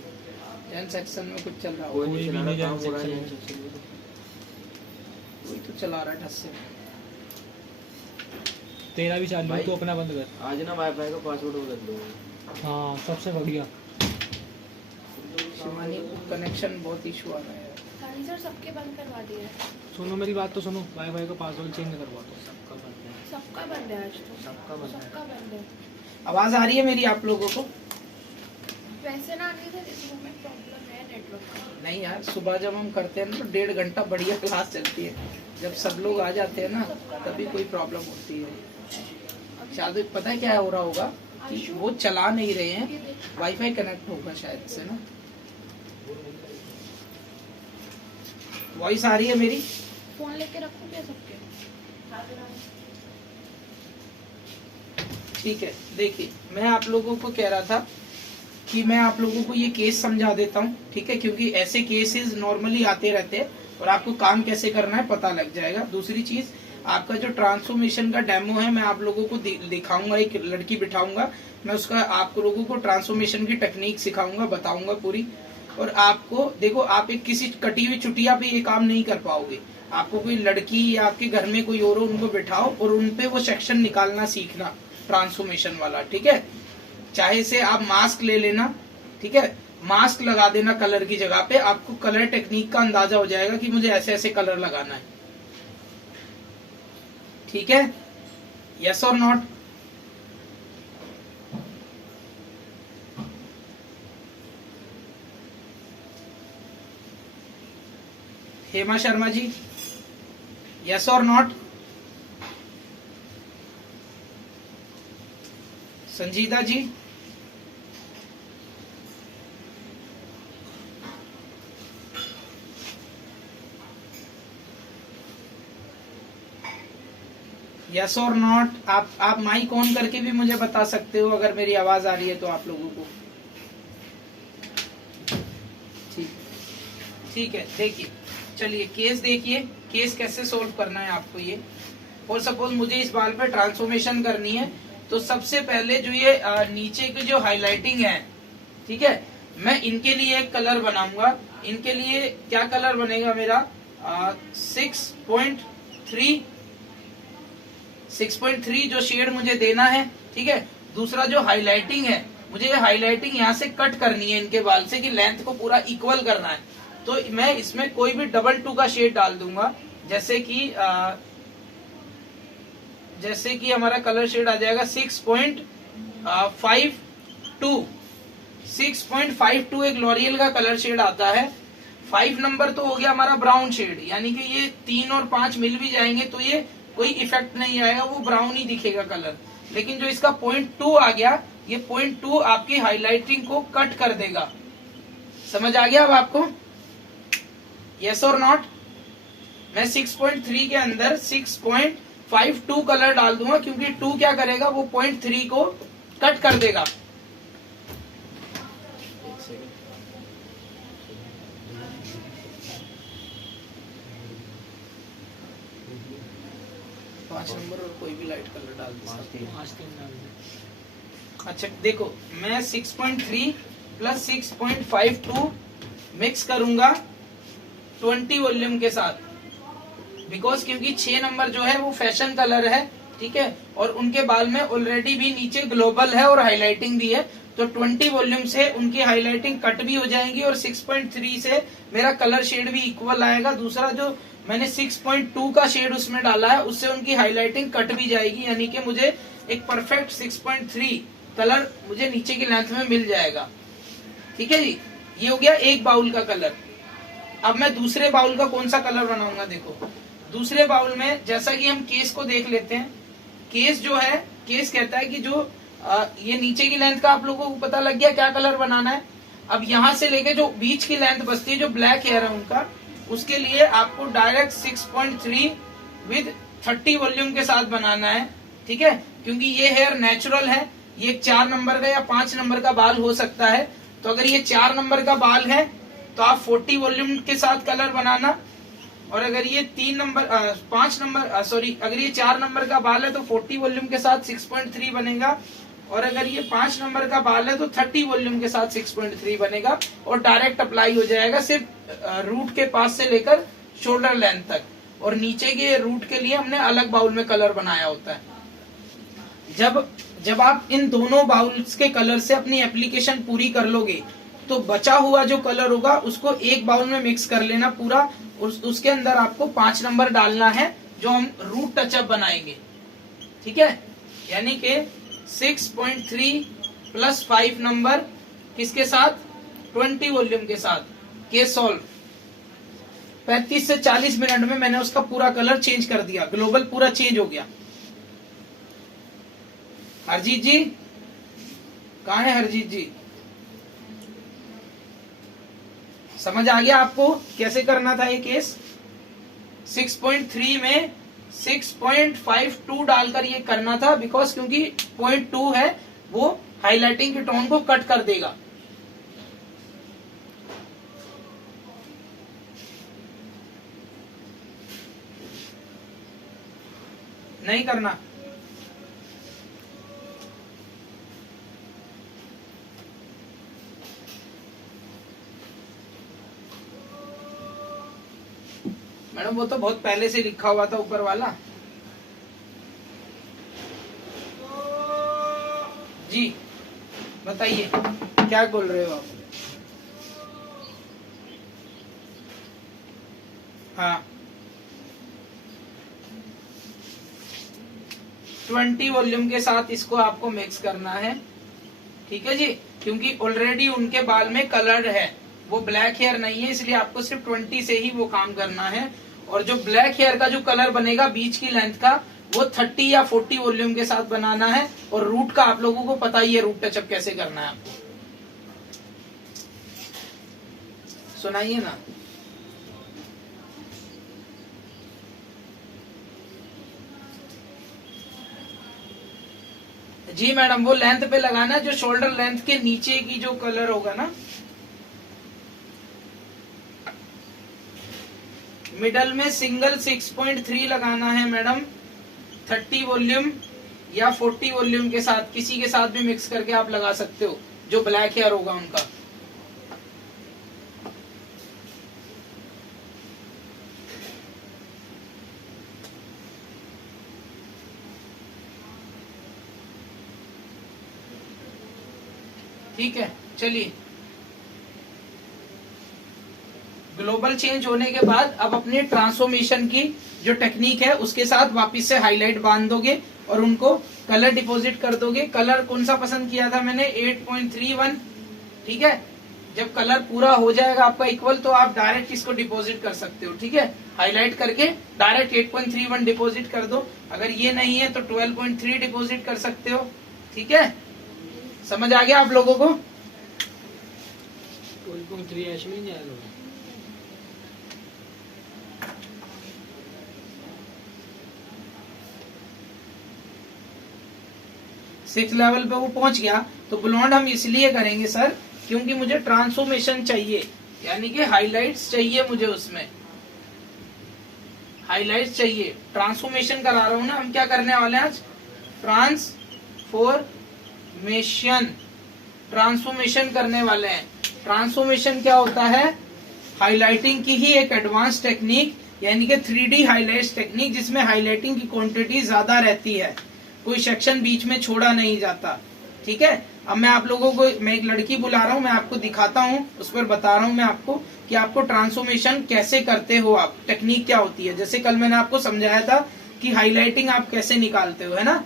जैन सेक्शन में कुछ चल रहा कोई होगा, नहीं भी चला नहीं रहा, जान काम हो रहा है सकते। नहीं सकते। कोई तो चला रहा है ठस से। तेरा भी चालू है, भाई। तो अपना बंद कर। आज ना वाईफाई का पासवर्ड बदल दो। हाँ सबसे बढ़िया। शिवानी को कनेक्शन बहुत इशू आ रहा है। सर सबके बंद करवा दिए। सुनो मेरी बात तो सुनो, वाईफाई का पासवर्ड चेंज करवा दो। सबका बंद है, सबका बंद है आज तो। सबका बंद है। सबका बंद है। आवाज आ रही है मेरी आप लोगों को? वैसे ना नहीं सर, इस रूम में प्रॉब्लम है नेटवर्क का। नहीं यार, सुबह जब हम करते हैं ना तो 1.5 घंटा बढ़िया क्लास चलती है। जब सब लोग आ जाते हैं ना तभी कोई प्रॉब्लम होती है। शायद पता है क्या हो रहा होगा कि वो चला नहीं रहे हैं, वाईफाई कनेक्ट होगा शायद से ना। वॉइस आ रही है मेरी? फोन लेके रखो क्या सबके? ठीक है, देखिए मैं आप लोगों को कह रहा था कि मैं आप लोगों को ये केस समझा देता हूँ, ठीक है, क्योंकि ऐसे केसेस नॉर्मली आते रहते हैं और आपको काम कैसे करना है पता लग जाएगा। दूसरी चीज, आपका जो ट्रांसफॉर्मेशन का डेमो है मैं आप लोगों को दिखाऊंगा। एक लड़की बिठाऊंगा, मैं उसका आप लोगों को ट्रांसफॉर्मेशन की टेक्निक सिखाऊंगा, बताऊंगा पूरी। और आपको देखो, आप एक किसी कटी हुई चुटिया पे ये काम नहीं कर पाओगे। आपको कोई लड़की या आपके घर में कोई और हो, उनको बिठाओ और उनपे वो सेक्शन निकालना सीखना ट्रांसफॉर्मेशन वाला, ठीक है। चाहे से आप मास्क ले लेना, ठीक है, मास्क लगा देना कलर की जगह पे, आपको कलर टेक्निक का अंदाजा हो जाएगा कि मुझे ऐसे ऐसे कलर लगाना है, ठीक है। Yes or not? Hema Sharma ji, yes or not? Sanjeeda ji, yes or not? आप माइक ऑन करके भी मुझे बता सकते हो अगर मेरी आवाज आ रही है तो आप लोगों को। ठीक है, देखिए, चलिए केस देखिए, केस कैसे सोल्व करना है आपको ये। और सपोज मुझे इस बाल पे ट्रांसफॉर्मेशन करनी है, तो सबसे पहले जो ये नीचे की जो हाइलाइटिंग है, ठीक है, मैं इनके लिए एक कलर बनाऊंगा। इनके लिए क्या कलर बनेगा मेरा? 6.3 जो शेड मुझे देना है, ठीक है। दूसरा जो हाइलाइटिंग है, मुझे ये हाइलाइटिंग यहाँ से कट करनी है इनके बाल से, कि लेंथ को पूरा इक्वल करना है। तो मैं इसमें कोई भी 2 का शेड डाल दूंगा, जैसे कि हमारा कलर शेड आ जाएगा 6.52 एक लॉरियल का कलर शेड आता है। 5 नंबर तो हो गया हमारा ब्राउन शेड, यानी कि ये 3 और 5 मिल भी जाएंगे तो ये कोई इफेक्ट नहीं आएगा, वो ब्राउन ही दिखेगा कलर। लेकिन जो इसका 0.2 आ गया, ये 0.2 आपकी हाइलाइटिंग को कट कर देगा। समझ आ गया अब आपको? Yes or not? मैं 6.3 के अंदर 6.52 कलर डाल दूंगा, क्योंकि 2 क्या करेगा, वो 0.3 को कट कर देगा। एक सेकंड। 5 नंबर और कोई भी लाइट कलर डाल दो। 5-3 डाल दे। अच्छा देखो, मैं 6.3 प्लस 6.52 मिक्स करूंगा 20 वॉल्यूम के साथ, बिकॉज क्योंकि 6 नंबर जो है वो फैशन कलर है, ठीक है, और उनके बाल में ऑलरेडी भी नीचे ग्लोबल है और हाइलाइटिंग भी है, तो 20 वॉल्यूम से उनकी हाइलाइटिंग कट भी हो जाएगी और 6.3 से मेरा कलर शेड भी इक्वल आएगा। दूसरा जो मैंने 6.2 का शेड उसमें डाला है, उससे उनकी हाइलाइटिंग कट भी जाएगी, यानी कि मुझे एक परफेक्ट 6.3 कलर मुझे नीचे की लेंथ में मिल जाएगा। ठीक है जी, ये हो गया एक बाउल का कलर। अब मैं दूसरे बाउल का कौन सा कलर बनाऊंगा? देखो, दूसरे बाउल में जैसा कि हम केस को देख लेते हैं, केस जो है, केस कहता है कि जो ये नीचे की लेंथ का आप लोगों को पता लग गया क्या कलर बनाना है। अब यहाँ से लेके जो बीच की लेंथ बचती है, जो ब्लैक हेयर है उनका, उसके लिए आपको डायरेक्ट 6.3 विद 30 वॉल्यूम के साथ बनाना है। ठीक है, क्योंकि ये हेयर नेचुरल है, ये 4 नंबर का या 5 नंबर का बाल हो सकता है। तो अगर ये 4 नंबर का बाल है तो आप 40 वॉल्यूम के साथ कलर बनाना, और अगर ये 5 नंबर सॉरी अगर ये 4 नंबर का बाल है तो 40 वॉल्यूम के साथ 6.3 बनेगा, और अगर ये 5 नंबर का बाल है तो 30 वॉल्यूम के साथ 6.3 बनेगा, और डायरेक्ट अप्लाई हो जाएगा सिर्फ रूट के पास से लेकर शोल्डर लेंथ तक। और नीचे के रूट के लिए हमने अलग बाउल में कलर बनाया होता है। जब आप इन दोनों बाउल्स के कलर से अपनी एप्लीकेशन पूरी कर लोगे तो बचा हुआ जो कलर होगा उसको एक बाउल में मिक्स कर लेना पूरा, उसके अंदर आपको 5 नंबर डालना है जो हम रूट टचअप बनाएंगे। ठीक है, यानी कि 6.3 प्लस 5 नंबर किसके साथ, 20 वॉल्यूम के साथ। Case solve. 35 से 40 मिनट में मैंने उसका पूरा कलर चेंज कर दिया, ग्लोबल पूरा चेंज हो गया। हरजीत जी कहाँ है? हरजीत जी समझ आ गया आपको कैसे करना था ये केस? 6.3 में 6.52 डालकर ये करना था, बिकॉज क्योंकि 0.2 है वो हाइलाइटिंग के टोन को कट कर देगा। नहीं करना। मैडम वो तो बहुत पहले से लिखा हुआ था ऊपर वाला। जी बताइए क्या बोल रहे हो आप? हाँ 20 वॉल्यूम के साथ इसको आपको मिक्स करना है। ठीक है जी, क्योंकि ऑलरेडी उनके बाल में कलर है, वो ब्लैक हेयर नहीं है, इसलिए आपको सिर्फ 20 से ही वो काम करना है। और जो ब्लैक हेयर का जो कलर बनेगा बीच की लेंथ का, वो 30 या 40 वॉल्यूम के साथ बनाना है। और रूट का आप लोगों को पता ही है रूट टचअप कैसे करना है आपको। सुनाइए ना। जी मैडम, वो लेंथ पे लगाना है जो शोल्डर लेंथ के नीचे की जो कलर होगा ना, मिडल में सिंगल 6.3 लगाना है मैडम। 30 वॉल्यूम या 40 वॉल्यूम के साथ किसी के साथ भी मिक्स करके आप लगा सकते हो जो ब्लैक हेयर होगा उनका। ठीक है, चलिए ग्लोबल चेंज होने के बाद अब अपने ट्रांसफॉर्मेशन की जो टेक्निक है उसके साथ वापस से हाईलाइट बांध दोगे और उनको कलर डिपॉजिट कर दोगे। कलर कौन सा पसंद किया था मैंने? 8.31। ठीक है, जब कलर पूरा हो जाएगा आपका इक्वल तो आप डायरेक्ट इसको डिपॉजिट कर सकते हो। ठीक है, हाईलाइट करके डायरेक्ट 8.31 डिपॉजिट कर दो। अगर ये नहीं है तो 12.3 डिपॉजिट कर सकते हो। ठीक है, समझ आ गया आप लोगों को? 12.3 ऐसे में नहीं जाएगा। 6 लेवल पे वो पहुंच गया तो ब्लॉन्ड हम इसलिए करेंगे सर क्योंकि मुझे ट्रांसफॉर्मेशन चाहिए, यानी कि हाइलाइट्स चाहिए मुझे, उसमें हाइलाइट्स चाहिए। ट्रांसफॉर्मेशन करा रहा हूं ना। हम क्या करने वाले हैं आज? ट्रांसफॉर्मेशन करने वाले हैं। ट्रांसफॉर्मेशन क्या होता है? हाइलाइटिंग की ही एक एडवांस टेक्निक, यानी कि 3D हाइलाइट्स टेक्निक, जिसमें हाइलाइटिंग की क्वांटिटी ज्यादा रहती है, कोई सेक्शन बीच में छोड़ा नहीं जाता। ठीक है, अब मैं आप लोगों को, मैं एक लड़की बुला रहा हूँ, मैं आपको दिखाता हूँ, उस पर बता रहा हूँ मैं आपको कि आपको ट्रांसफॉर्मेशन कैसे करते हो आप, टेक्निक क्या होती है। जैसे कल मैंने आपको समझाया था कि हाइलाइटिंग आप कैसे निकालते हो, है ना।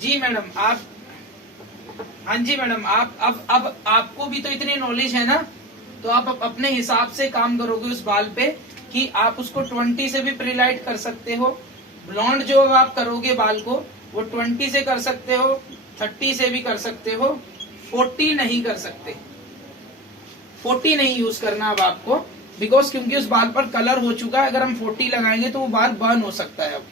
जी मैडम, आप, हाँ जी मैडम, आप अब आपको भी तो इतनी नॉलेज है ना तो आप अपने हिसाब से काम करोगे उस बाल पे कि आप उसको 20 से भी प्रीलाइट कर सकते हो। ब्लॉन्ड जो आप करोगे बाल को वो 20 से कर सकते हो, 30 से भी कर सकते हो, 40 नहीं कर सकते। 40 नहीं यूज करना अब आपको, बिकॉज क्योंकि उस बाल पर कलर हो चुका है। अगर हम 40 लगाएंगे तो वो बाल बर्न हो सकता है। अब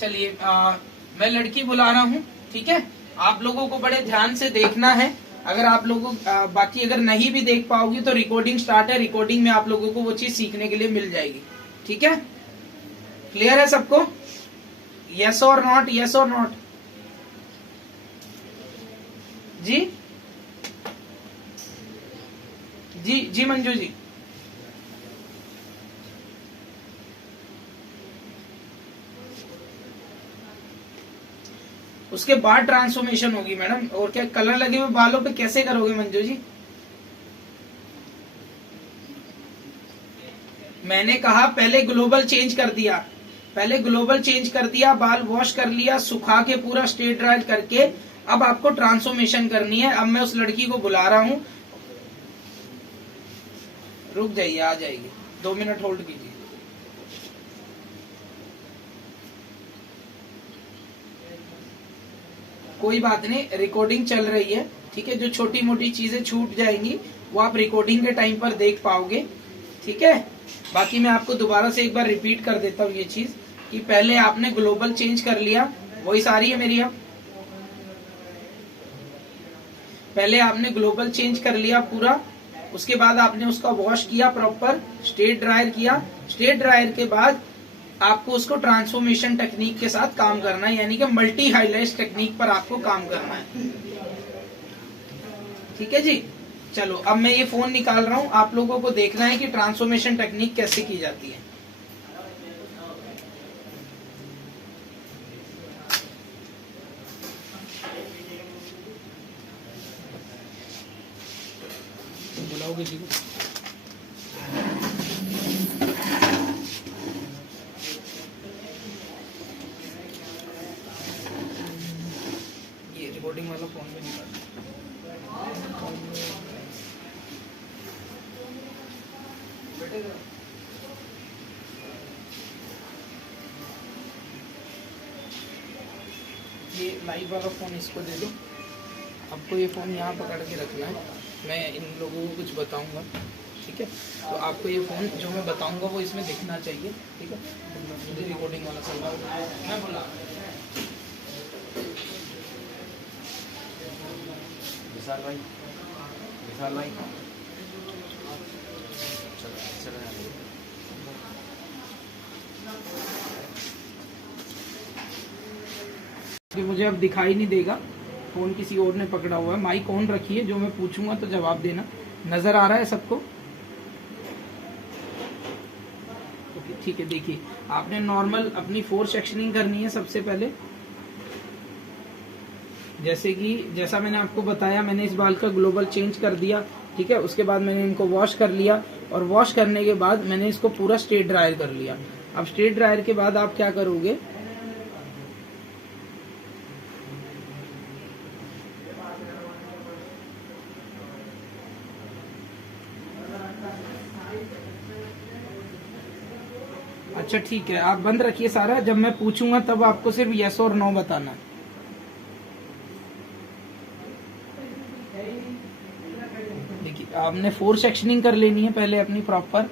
चलिए मैं लड़की बुला रहा हूँ, ठीक है। आप लोगों को बड़े ध्यान से देखना है। अगर आप लोगों बाकी अगर नहीं भी देख पाओगी तो रिकॉर्डिंग स्टार्ट है, रिकॉर्डिंग में आप लोगों को वो चीज सीखने के लिए मिल जाएगी, ठीक है। क्लियर है सबको? Yes or not, yes or not? जी जी जी मंजू जी। उसके बाद ट्रांसफॉर्मेशन होगी मैडम। और क्या कलर लगे हुए बालों पे कैसे करोगे मंजू जी? मैंने कहा पहले ग्लोबल चेंज कर दिया, पहले ग्लोबल चेंज कर दिया, बाल वॉश कर लिया, सुखा के पूरा स्ट्रेट ड्राई करके अब आपको ट्रांसफॉर्मेशन करनी है। अब मैं उस लड़की को बुला रहा हूं, रुक जाइए, आ जाएगी, 2 मिनट होल्ड कीजिए। कोई बात नहीं, रिकॉर्डिंग चल रही है, ठीक है। जो छोटी मोटी चीजें छूट जाएंगी वो आप रिकॉर्डिंग के टाइम पर देख पाओगे, ठीक है। बाकी मैं आपको दोबारा से एक बार रिपीट कर देता हूँ ये चीज कि पहले आपने ग्लोबल चेंज कर लिया, वॉइस आ रही है मेरी? अब पहले आपने ग्लोबल चेंज कर लिया पूरा, उसके बाद आपने उसका वॉश किया प्रॉपर, स्ट्रेट ड्रायर किया। स्ट्रेट ड्रायर के बाद आपको उसको ट्रांसफॉर्मेशन टेक्निक के साथ काम करना है, यानी कि मल्टी हाईलाइट टेक्निक पर आपको काम करना है, ठीक है जी। चलो अब मैं ये फोन निकाल रहा हूं, आप लोगों को देखना है कि ट्रांसफॉर्मेशन टेक्निक कैसे की जाती है। बुलाओ किसी को? ये रिकॉर्डिंग वाला फोन में निकाल। ये लाइव वाला फोन इसको दे दो। आपको ये फोन यहाँ पकड़ के रखना है, मैं इन लोगों को कुछ बताऊंगा, ठीक है। तो आपको ये फोन जो मैं बताऊंगा वो इसमें दिखना चाहिए, ठीक है। मुझे रिकॉर्डिंग वाला चल रहा है, मैं बोला विशाल भाई, विशाल भाई कि मुझे अब दिखाई नहीं देगा, फोन किसी और ने पकड़ा हुआ है। माइक ऑन रखिए, जो मैं पूछूंगा तो जवाब देना। नजर आ रहा है सबको? ओके ठीक है। देखिए आपने नॉर्मल अपनी 4 सेक्शनिंग करनी है सबसे पहले। जैसा मैंने आपको बताया, मैंने इस बाल का ग्लोबल चेंज कर दिया, ठीक है। उसके बाद मैंने इनको वॉश कर लिया, और वॉश करने के बाद मैंने इसको पूरा स्ट्रेट ड्रायर कर लिया। अब स्ट्रेट ड्रायर के बाद आप क्या करोगे, अच्छा ठीक है, आप बंद रखिए सारा। जब मैं पूछूंगा तब आपको सिर्फ यस और नो बताना। देखिए आपने 4 सेक्शनिंग कर लेनी है पहले अपनी प्रॉपर।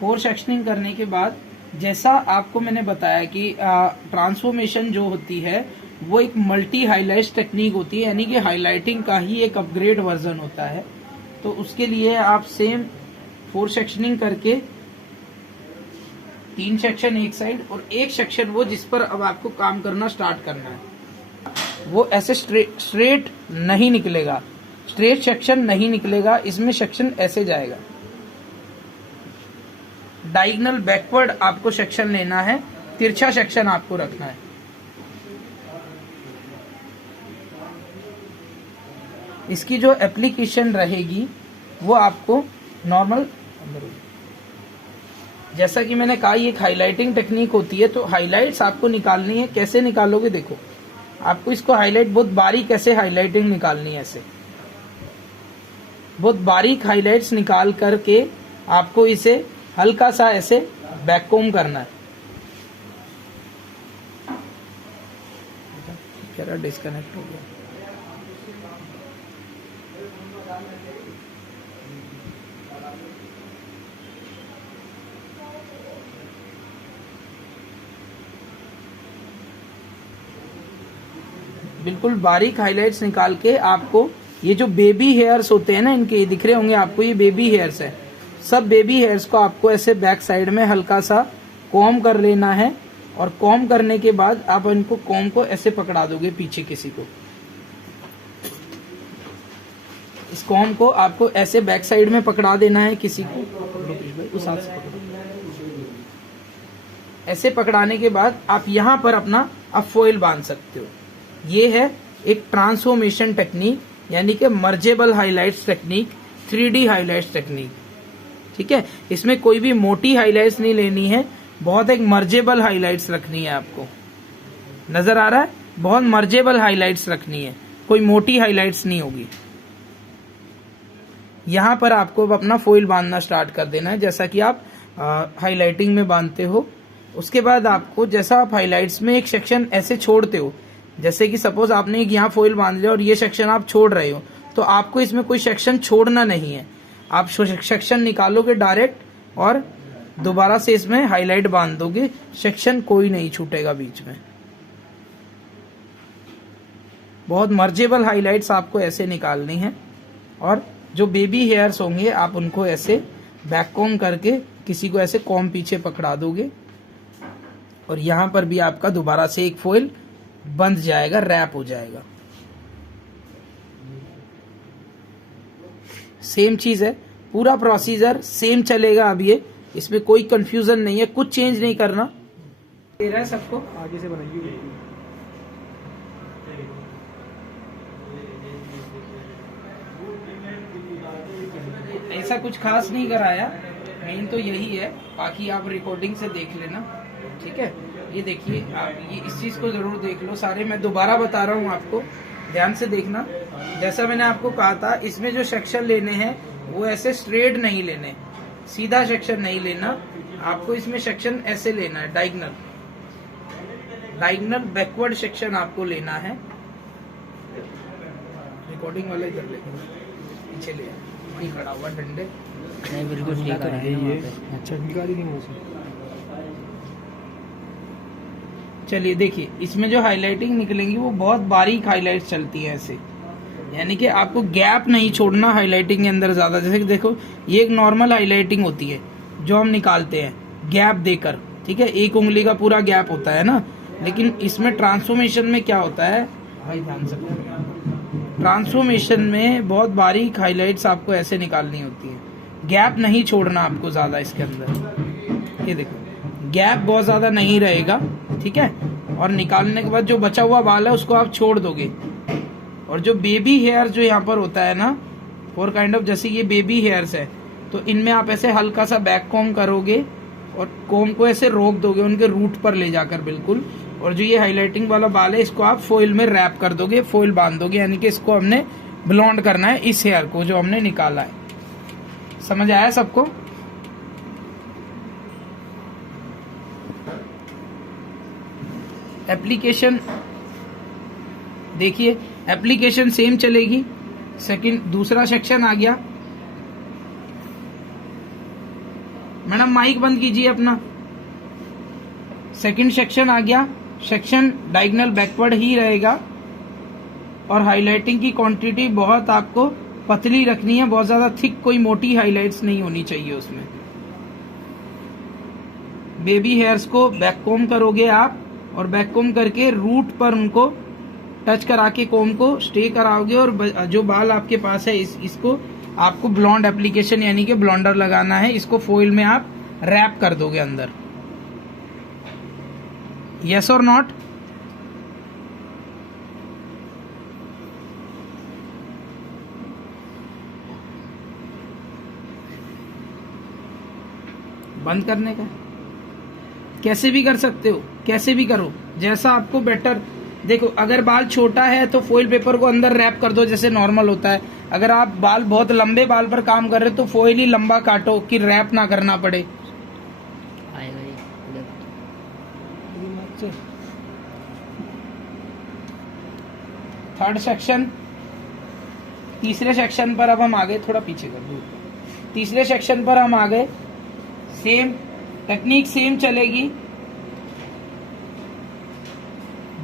फोर सेक्शनिंग करने के बाद जैसा आपको मैंने बताया कि ट्रांसफॉर्मेशन जो होती है वो एक मल्टी हाईलाइट टेक्निक होती है, यानी कि हाईलाइटिंग का ही एक अपग्रेड वर्जन होता है। तो उसके लिए आप सेम 4 सेक्शनिंग करके 3 सेक्शन एक साइड और एक सेक्शन वो जिस पर अब आपको काम करना स्टार्ट करना है, वो ऐसे स्ट्रेट नहीं निकलेगा, स्ट्रेट सेक्शन नहीं निकलेगा, इसमें सेक्शन ऐसे जाएगा। डायगोनल बैकवर्ड आपको सेक्शन लेना है, तिरछा सेक्शन आपको रखना है। इसकी जो एप्लीकेशन रहेगी वो आपको नॉर्मल जैसा कि मैंने कहा ये एक हाईलाइटिंग टेक्निक होती है, तो हाईलाइट्स आपको निकालनी है। कैसे निकालोगे देखो, आपको इसको हाईलाइट बहुत बारीक ऐसे हाईलाइटिंग निकालनी है, ऐसे बहुत बारीक हाईलाइट्स निकाल करके आपको इसे हल्का सा ऐसे बैककोम करना है। क्या डिस्कनेक्ट हो गया? बिल्कुल बारीक हाइलाइट्स निकाल के आपको ये जो बेबी हेयर्स होते हैं ना, इनके ये दिख रहे होंगे आपको, ये बेबी हेयर्स है। सब बेबी हेयर्स को आपको ऐसे बैक साइड में हल्का सा कॉम कर लेना है, और कॉम करने के बाद आप इनको कॉम को ऐसे पकड़ा दोगे पीछे किसी को। इस कॉम को आपको ऐसे बैक साइड में पकड़ा देना है किसी को, उस हाथ से पकड़ो। ऐसे पकड़ाने के बाद आप यहां पर अपना अब फॉइल बांध सकते हो। ये है एक ट्रांसफॉर्मेशन टेक्निक, यानी कि mergeable highlights technique, 3D highlights technique. ठीक है, इसमें कोई भी मोटी हाइलाइट्स नहीं लेनी है, बहुत एक मर्जेबल हाइलाइट्स रखनी है आपको। नजर आ रहा है? बहुत मर्जेबल हाइलाइट्स रखनी है, कोई मोटी हाइलाइट्स नहीं होगी। यहां पर आपको अपना फॉइल बांधना स्टार्ट कर देना है, जैसा कि आप हाइलाइटिंग में बांधते हो। उसके बाद आपको, जैसा आप हाइलाइट्स में एक सेक्शन ऐसे छोड़ते हो, जैसे कि सपोज आपने एक यहाँ फॉइल बांध लिया और ये सेक्शन आप छोड़ रहे हो, तो आपको इसमें कोई सेक्शन छोड़ना नहीं है। आप सेक्शन निकालोगे डायरेक्ट और दोबारा से इसमें हाईलाइट बांध दोगे, सेक्शन कोई नहीं छूटेगा बीच में। बहुत मर्जेबल हाइलाइट्स आपको ऐसे निकालनी है, और जो बेबी हेयर्स होंगे आप उनको ऐसे बैक कॉम करके किसी को ऐसे कॉम पीछे पकड़ा दोगे, और यहां पर भी आपका दोबारा से एक फॉइल बंध जाएगा, रैप हो जाएगा। सेम चीज है, पूरा प्रोसीजर सेम चलेगा। अब ये इसमें कोई कंफ्यूजन नहीं है, कुछ चेंज नहीं करना। दे रहा है सबको, आगे से बनाइए। ऐसा कुछ खास नहीं कराया, मेन तो यही है, बाकी आप रिकॉर्डिंग से देख लेना। ठीक है, ये देखिए आप, ये इस चीज को जरूर देख लो। सारे मैं दोबारा बता रहा हूँ आपको, ध्यान से देखना। जैसा मैंने आपको कहा था, इसमें जो सेक्शन लेने हैं वो ऐसे स्ट्रेट नहीं लेने, सीधा सेक्शन नहीं लेना आपको। इसमें सेक्शन ऐसे लेना है, डायगोनल बैकवर्ड सेक्शन आपको लेना है। रिकॉर्डिंग वाला इधर ले, पीछे ले, वहीं खड़ा हुआ डंडे। नहीं बिल्कुल ठीक है ये। अच्छा, निकाल ही नहीं मुझे। चलिए देखिए, इसमें जो हाइलाइटिंग निकलेंगी वो बहुत बारीक हाइलाइट्स चलती है ऐसे, यानी कि आपको गैप नहीं छोड़ना हाइलाइटिंग के अंदर ज्यादा। जैसे कि देखो, ये एक नॉर्मल हाइलाइटिंग होती है जो हम निकालते हैं गैप देकर। ठीक है, एक उंगली का पूरा गैप होता है ना, लेकिन इसमें ट्रांसफॉर्मेशन में क्या होता है भाई, ध्यान से, ट्रांसफॉर्मेशन में बहुत बारीक हाइलाइट्स आपको ऐसे निकालनी होती है, गैप नहीं छोड़ना आपको ज्यादा इसके अंदर। ये देखो, गैप बहुत ज्यादा नहीं रहेगा। ठीक है, और निकालने के बाद जो बचा हुआ बाल है उसको आप छोड़ दोगे। और जो बेबी हेयर जो यहाँ पर होता है ना, फॉर काइंड ऑफ, जैसे ये बेबी हेयर्स है, तो इनमें आप ऐसे हल्का सा बैक कॉम करोगे और कॉम को ऐसे रोक दोगे उनके रूट पर ले जाकर बिल्कुल। और जो ये हाइलाइटिंग वाला बाल है इसको आप फॉइल में रैप कर दोगे, फॉइल बांध दोगे, यानी कि इसको हमने ब्लॉन्ड करना है, इस हेयर को जो हमने निकाला है। समझ आया सबको? एप्लीकेशन देखिए, एप्लीकेशन सेम चलेगी। सेकंड, दूसरा सेक्शन आ गया। मैडम माइक बंद कीजिए अपना। सेकंड सेक्शन आ गया। सेक्शन डायगोनल बैकवर्ड ही रहेगा, और हाइलाइटिंग की क्वांटिटी बहुत आपको पतली रखनी है, बहुत ज्यादा थिक, कोई मोटी हाइलाइट्स नहीं होनी चाहिए उसमें। बेबी हेयर्स को बैककॉम करोगे आप, और बैककॉम करके रूट पर उनको टच करा के कोम को स्टे कराओगे, और जो बाल आपके पास है इसको आपको ब्लॉन्ड एप्लीकेशन यानी कि ब्लॉन्डर लगाना है। इसको फॉइल में आप रैप कर दोगे अंदर। Yes or not? बंद करने का। कैसे भी कर सकते हो, कैसे भी करो, जैसा आपको बेटर। देखो, अगर बाल छोटा है तो फॉइल पेपर को अंदर रैप कर दो जैसे नॉर्मल होता है। अगर आप बाल बहुत लंबे बाल पर काम कर रहे हो तो फॉइल ही लंबा काटो कि रैप ना करना पड़े। आएगा ये इधर। थर्ड सेक्शन, तीसरे सेक्शन पर अब हम आ गए, थोड़ा पीछे कर दो। तीसरे सेक्शन पर हम आ गए। सेम टेक्निक, सेम चलेगी।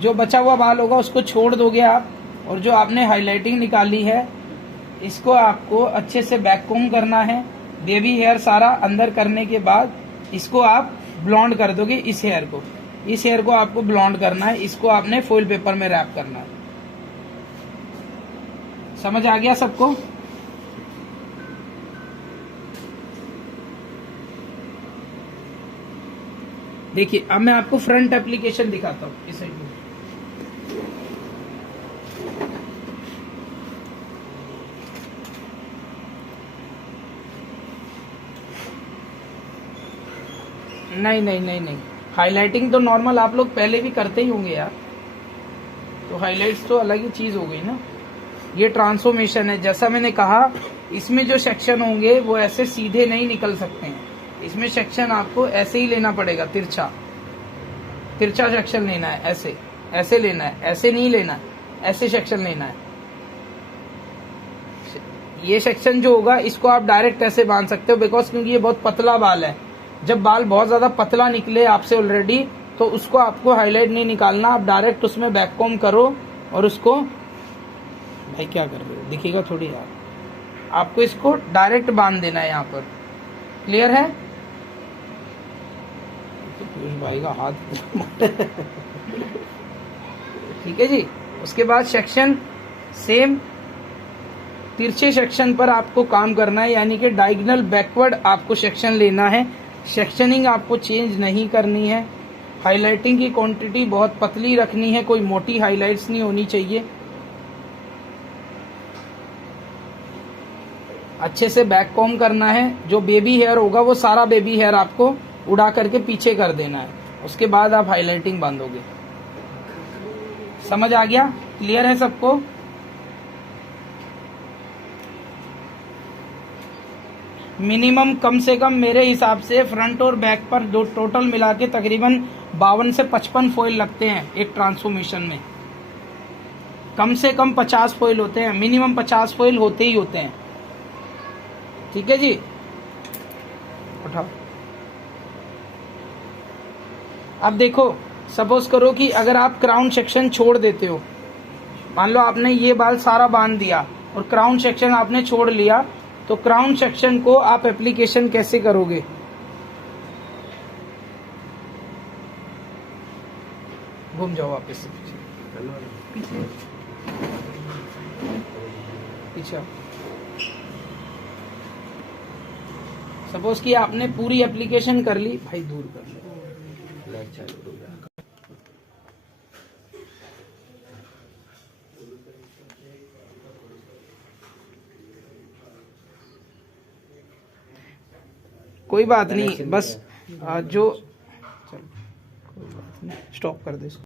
जो बचा हुआ बाल होगा उसको छोड़ दोगे आप, और जो आपने हाइलाइटिंग निकाली है इसको आपको अच्छे से बैक कोम करना है। बेबी हेयर सारा अंदर करने के बाद इसको आप ब्लॉन्ड कर दोगे। इस हेयर को आपको ब्लॉन्ड करना है। इसको आपने फॉइल पेपर में रैप करना है। समझ आ गया सबको? देखिए, अब मैं आपको फ्रंट एप्लीकेशन दिखाता हूँ इस साइड में। नहीं, हाइलाइटिंग तो नॉर्मल आप लोग पहले भी करते ही होंगे यार, तो हाइलाइट्स तो अलग ही चीज हो गई ना। ये ट्रांसफॉर्मेशन है, जैसा मैंने कहा इसमें जो सेक्शन होंगे वो ऐसे सीधे नहीं निकल सकते हैं। इसमें सेक्शन आपको ऐसे ही लेना पड़ेगा, तिरछा सेक्शन लेना है। ऐसे लेना है, ऐसे नहीं लेना है, ऐसे सेक्शन लेना है। ये सेक्शन जो होगा इसको आप डायरेक्ट ऐसे बांध सकते हो, बिकॉज क्योंकि ये बहुत पतला बाल है। जब बाल बहुत ज्यादा पतला निकले आपसे ऑलरेडी, तो उसको आपको हाईलाइट नहीं निकालना, आप डायरेक्ट उसमें बैक कॉम करो और उसको, भाई क्या कर रहे हो, दिखेगा थोड़ी यार। आपको इसको डायरेक्ट बांध देना है यहाँ पर। क्लियर है? भाई का हाथ ठीक है जी। उसके बाद सेक्शन सेम, तिरछे सेक्शन पर आपको काम करना है, यानी कि डायगोनल बैकवर्ड आपको सेक्शन लेना है। सेक्शनिंग आपको चेंज नहीं करनी है। हाइलाइटिंग की क्वांटिटी बहुत पतली रखनी है, कोई मोटी हाइलाइट्स नहीं होनी चाहिए। अच्छे से बैक कॉम करना है। जो बेबी हेयर होगा वो सारा बेबी हेयर आपको उड़ा करके पीछे कर देना है। उसके बाद आप हाइलाइटिंग बांधोगे। समझ आ गया? क्लियर है सबको? मिनिमम कम से कम मेरे हिसाब से फ्रंट और बैक पर दो टोटल मिला के तकरीबन 52 से 55 फॉइल लगते हैं एक ट्रांसफॉर्मेशन में। कम से कम 50 फॉइल होते हैं, मिनिमम 50 फॉइल होते ही होते हैं। ठीक है जी, उठाओ। अब देखो, सपोज करो कि अगर आप क्राउन सेक्शन छोड़ देते हो, मान लो आपने ये बाल सारा बांध दिया और क्राउन सेक्शन आपने छोड़ लिया, तो क्राउन सेक्शन को आप एप्लीकेशन कैसे करोगे? घूम जाओ वापस से पीछे। सपोज कि आपने पूरी एप्लीकेशन कर ली, भाई दूर कर लो। कोई बात नहीं, बस जो, चल कोई बात नहीं, स्टॉप कर दे इसको।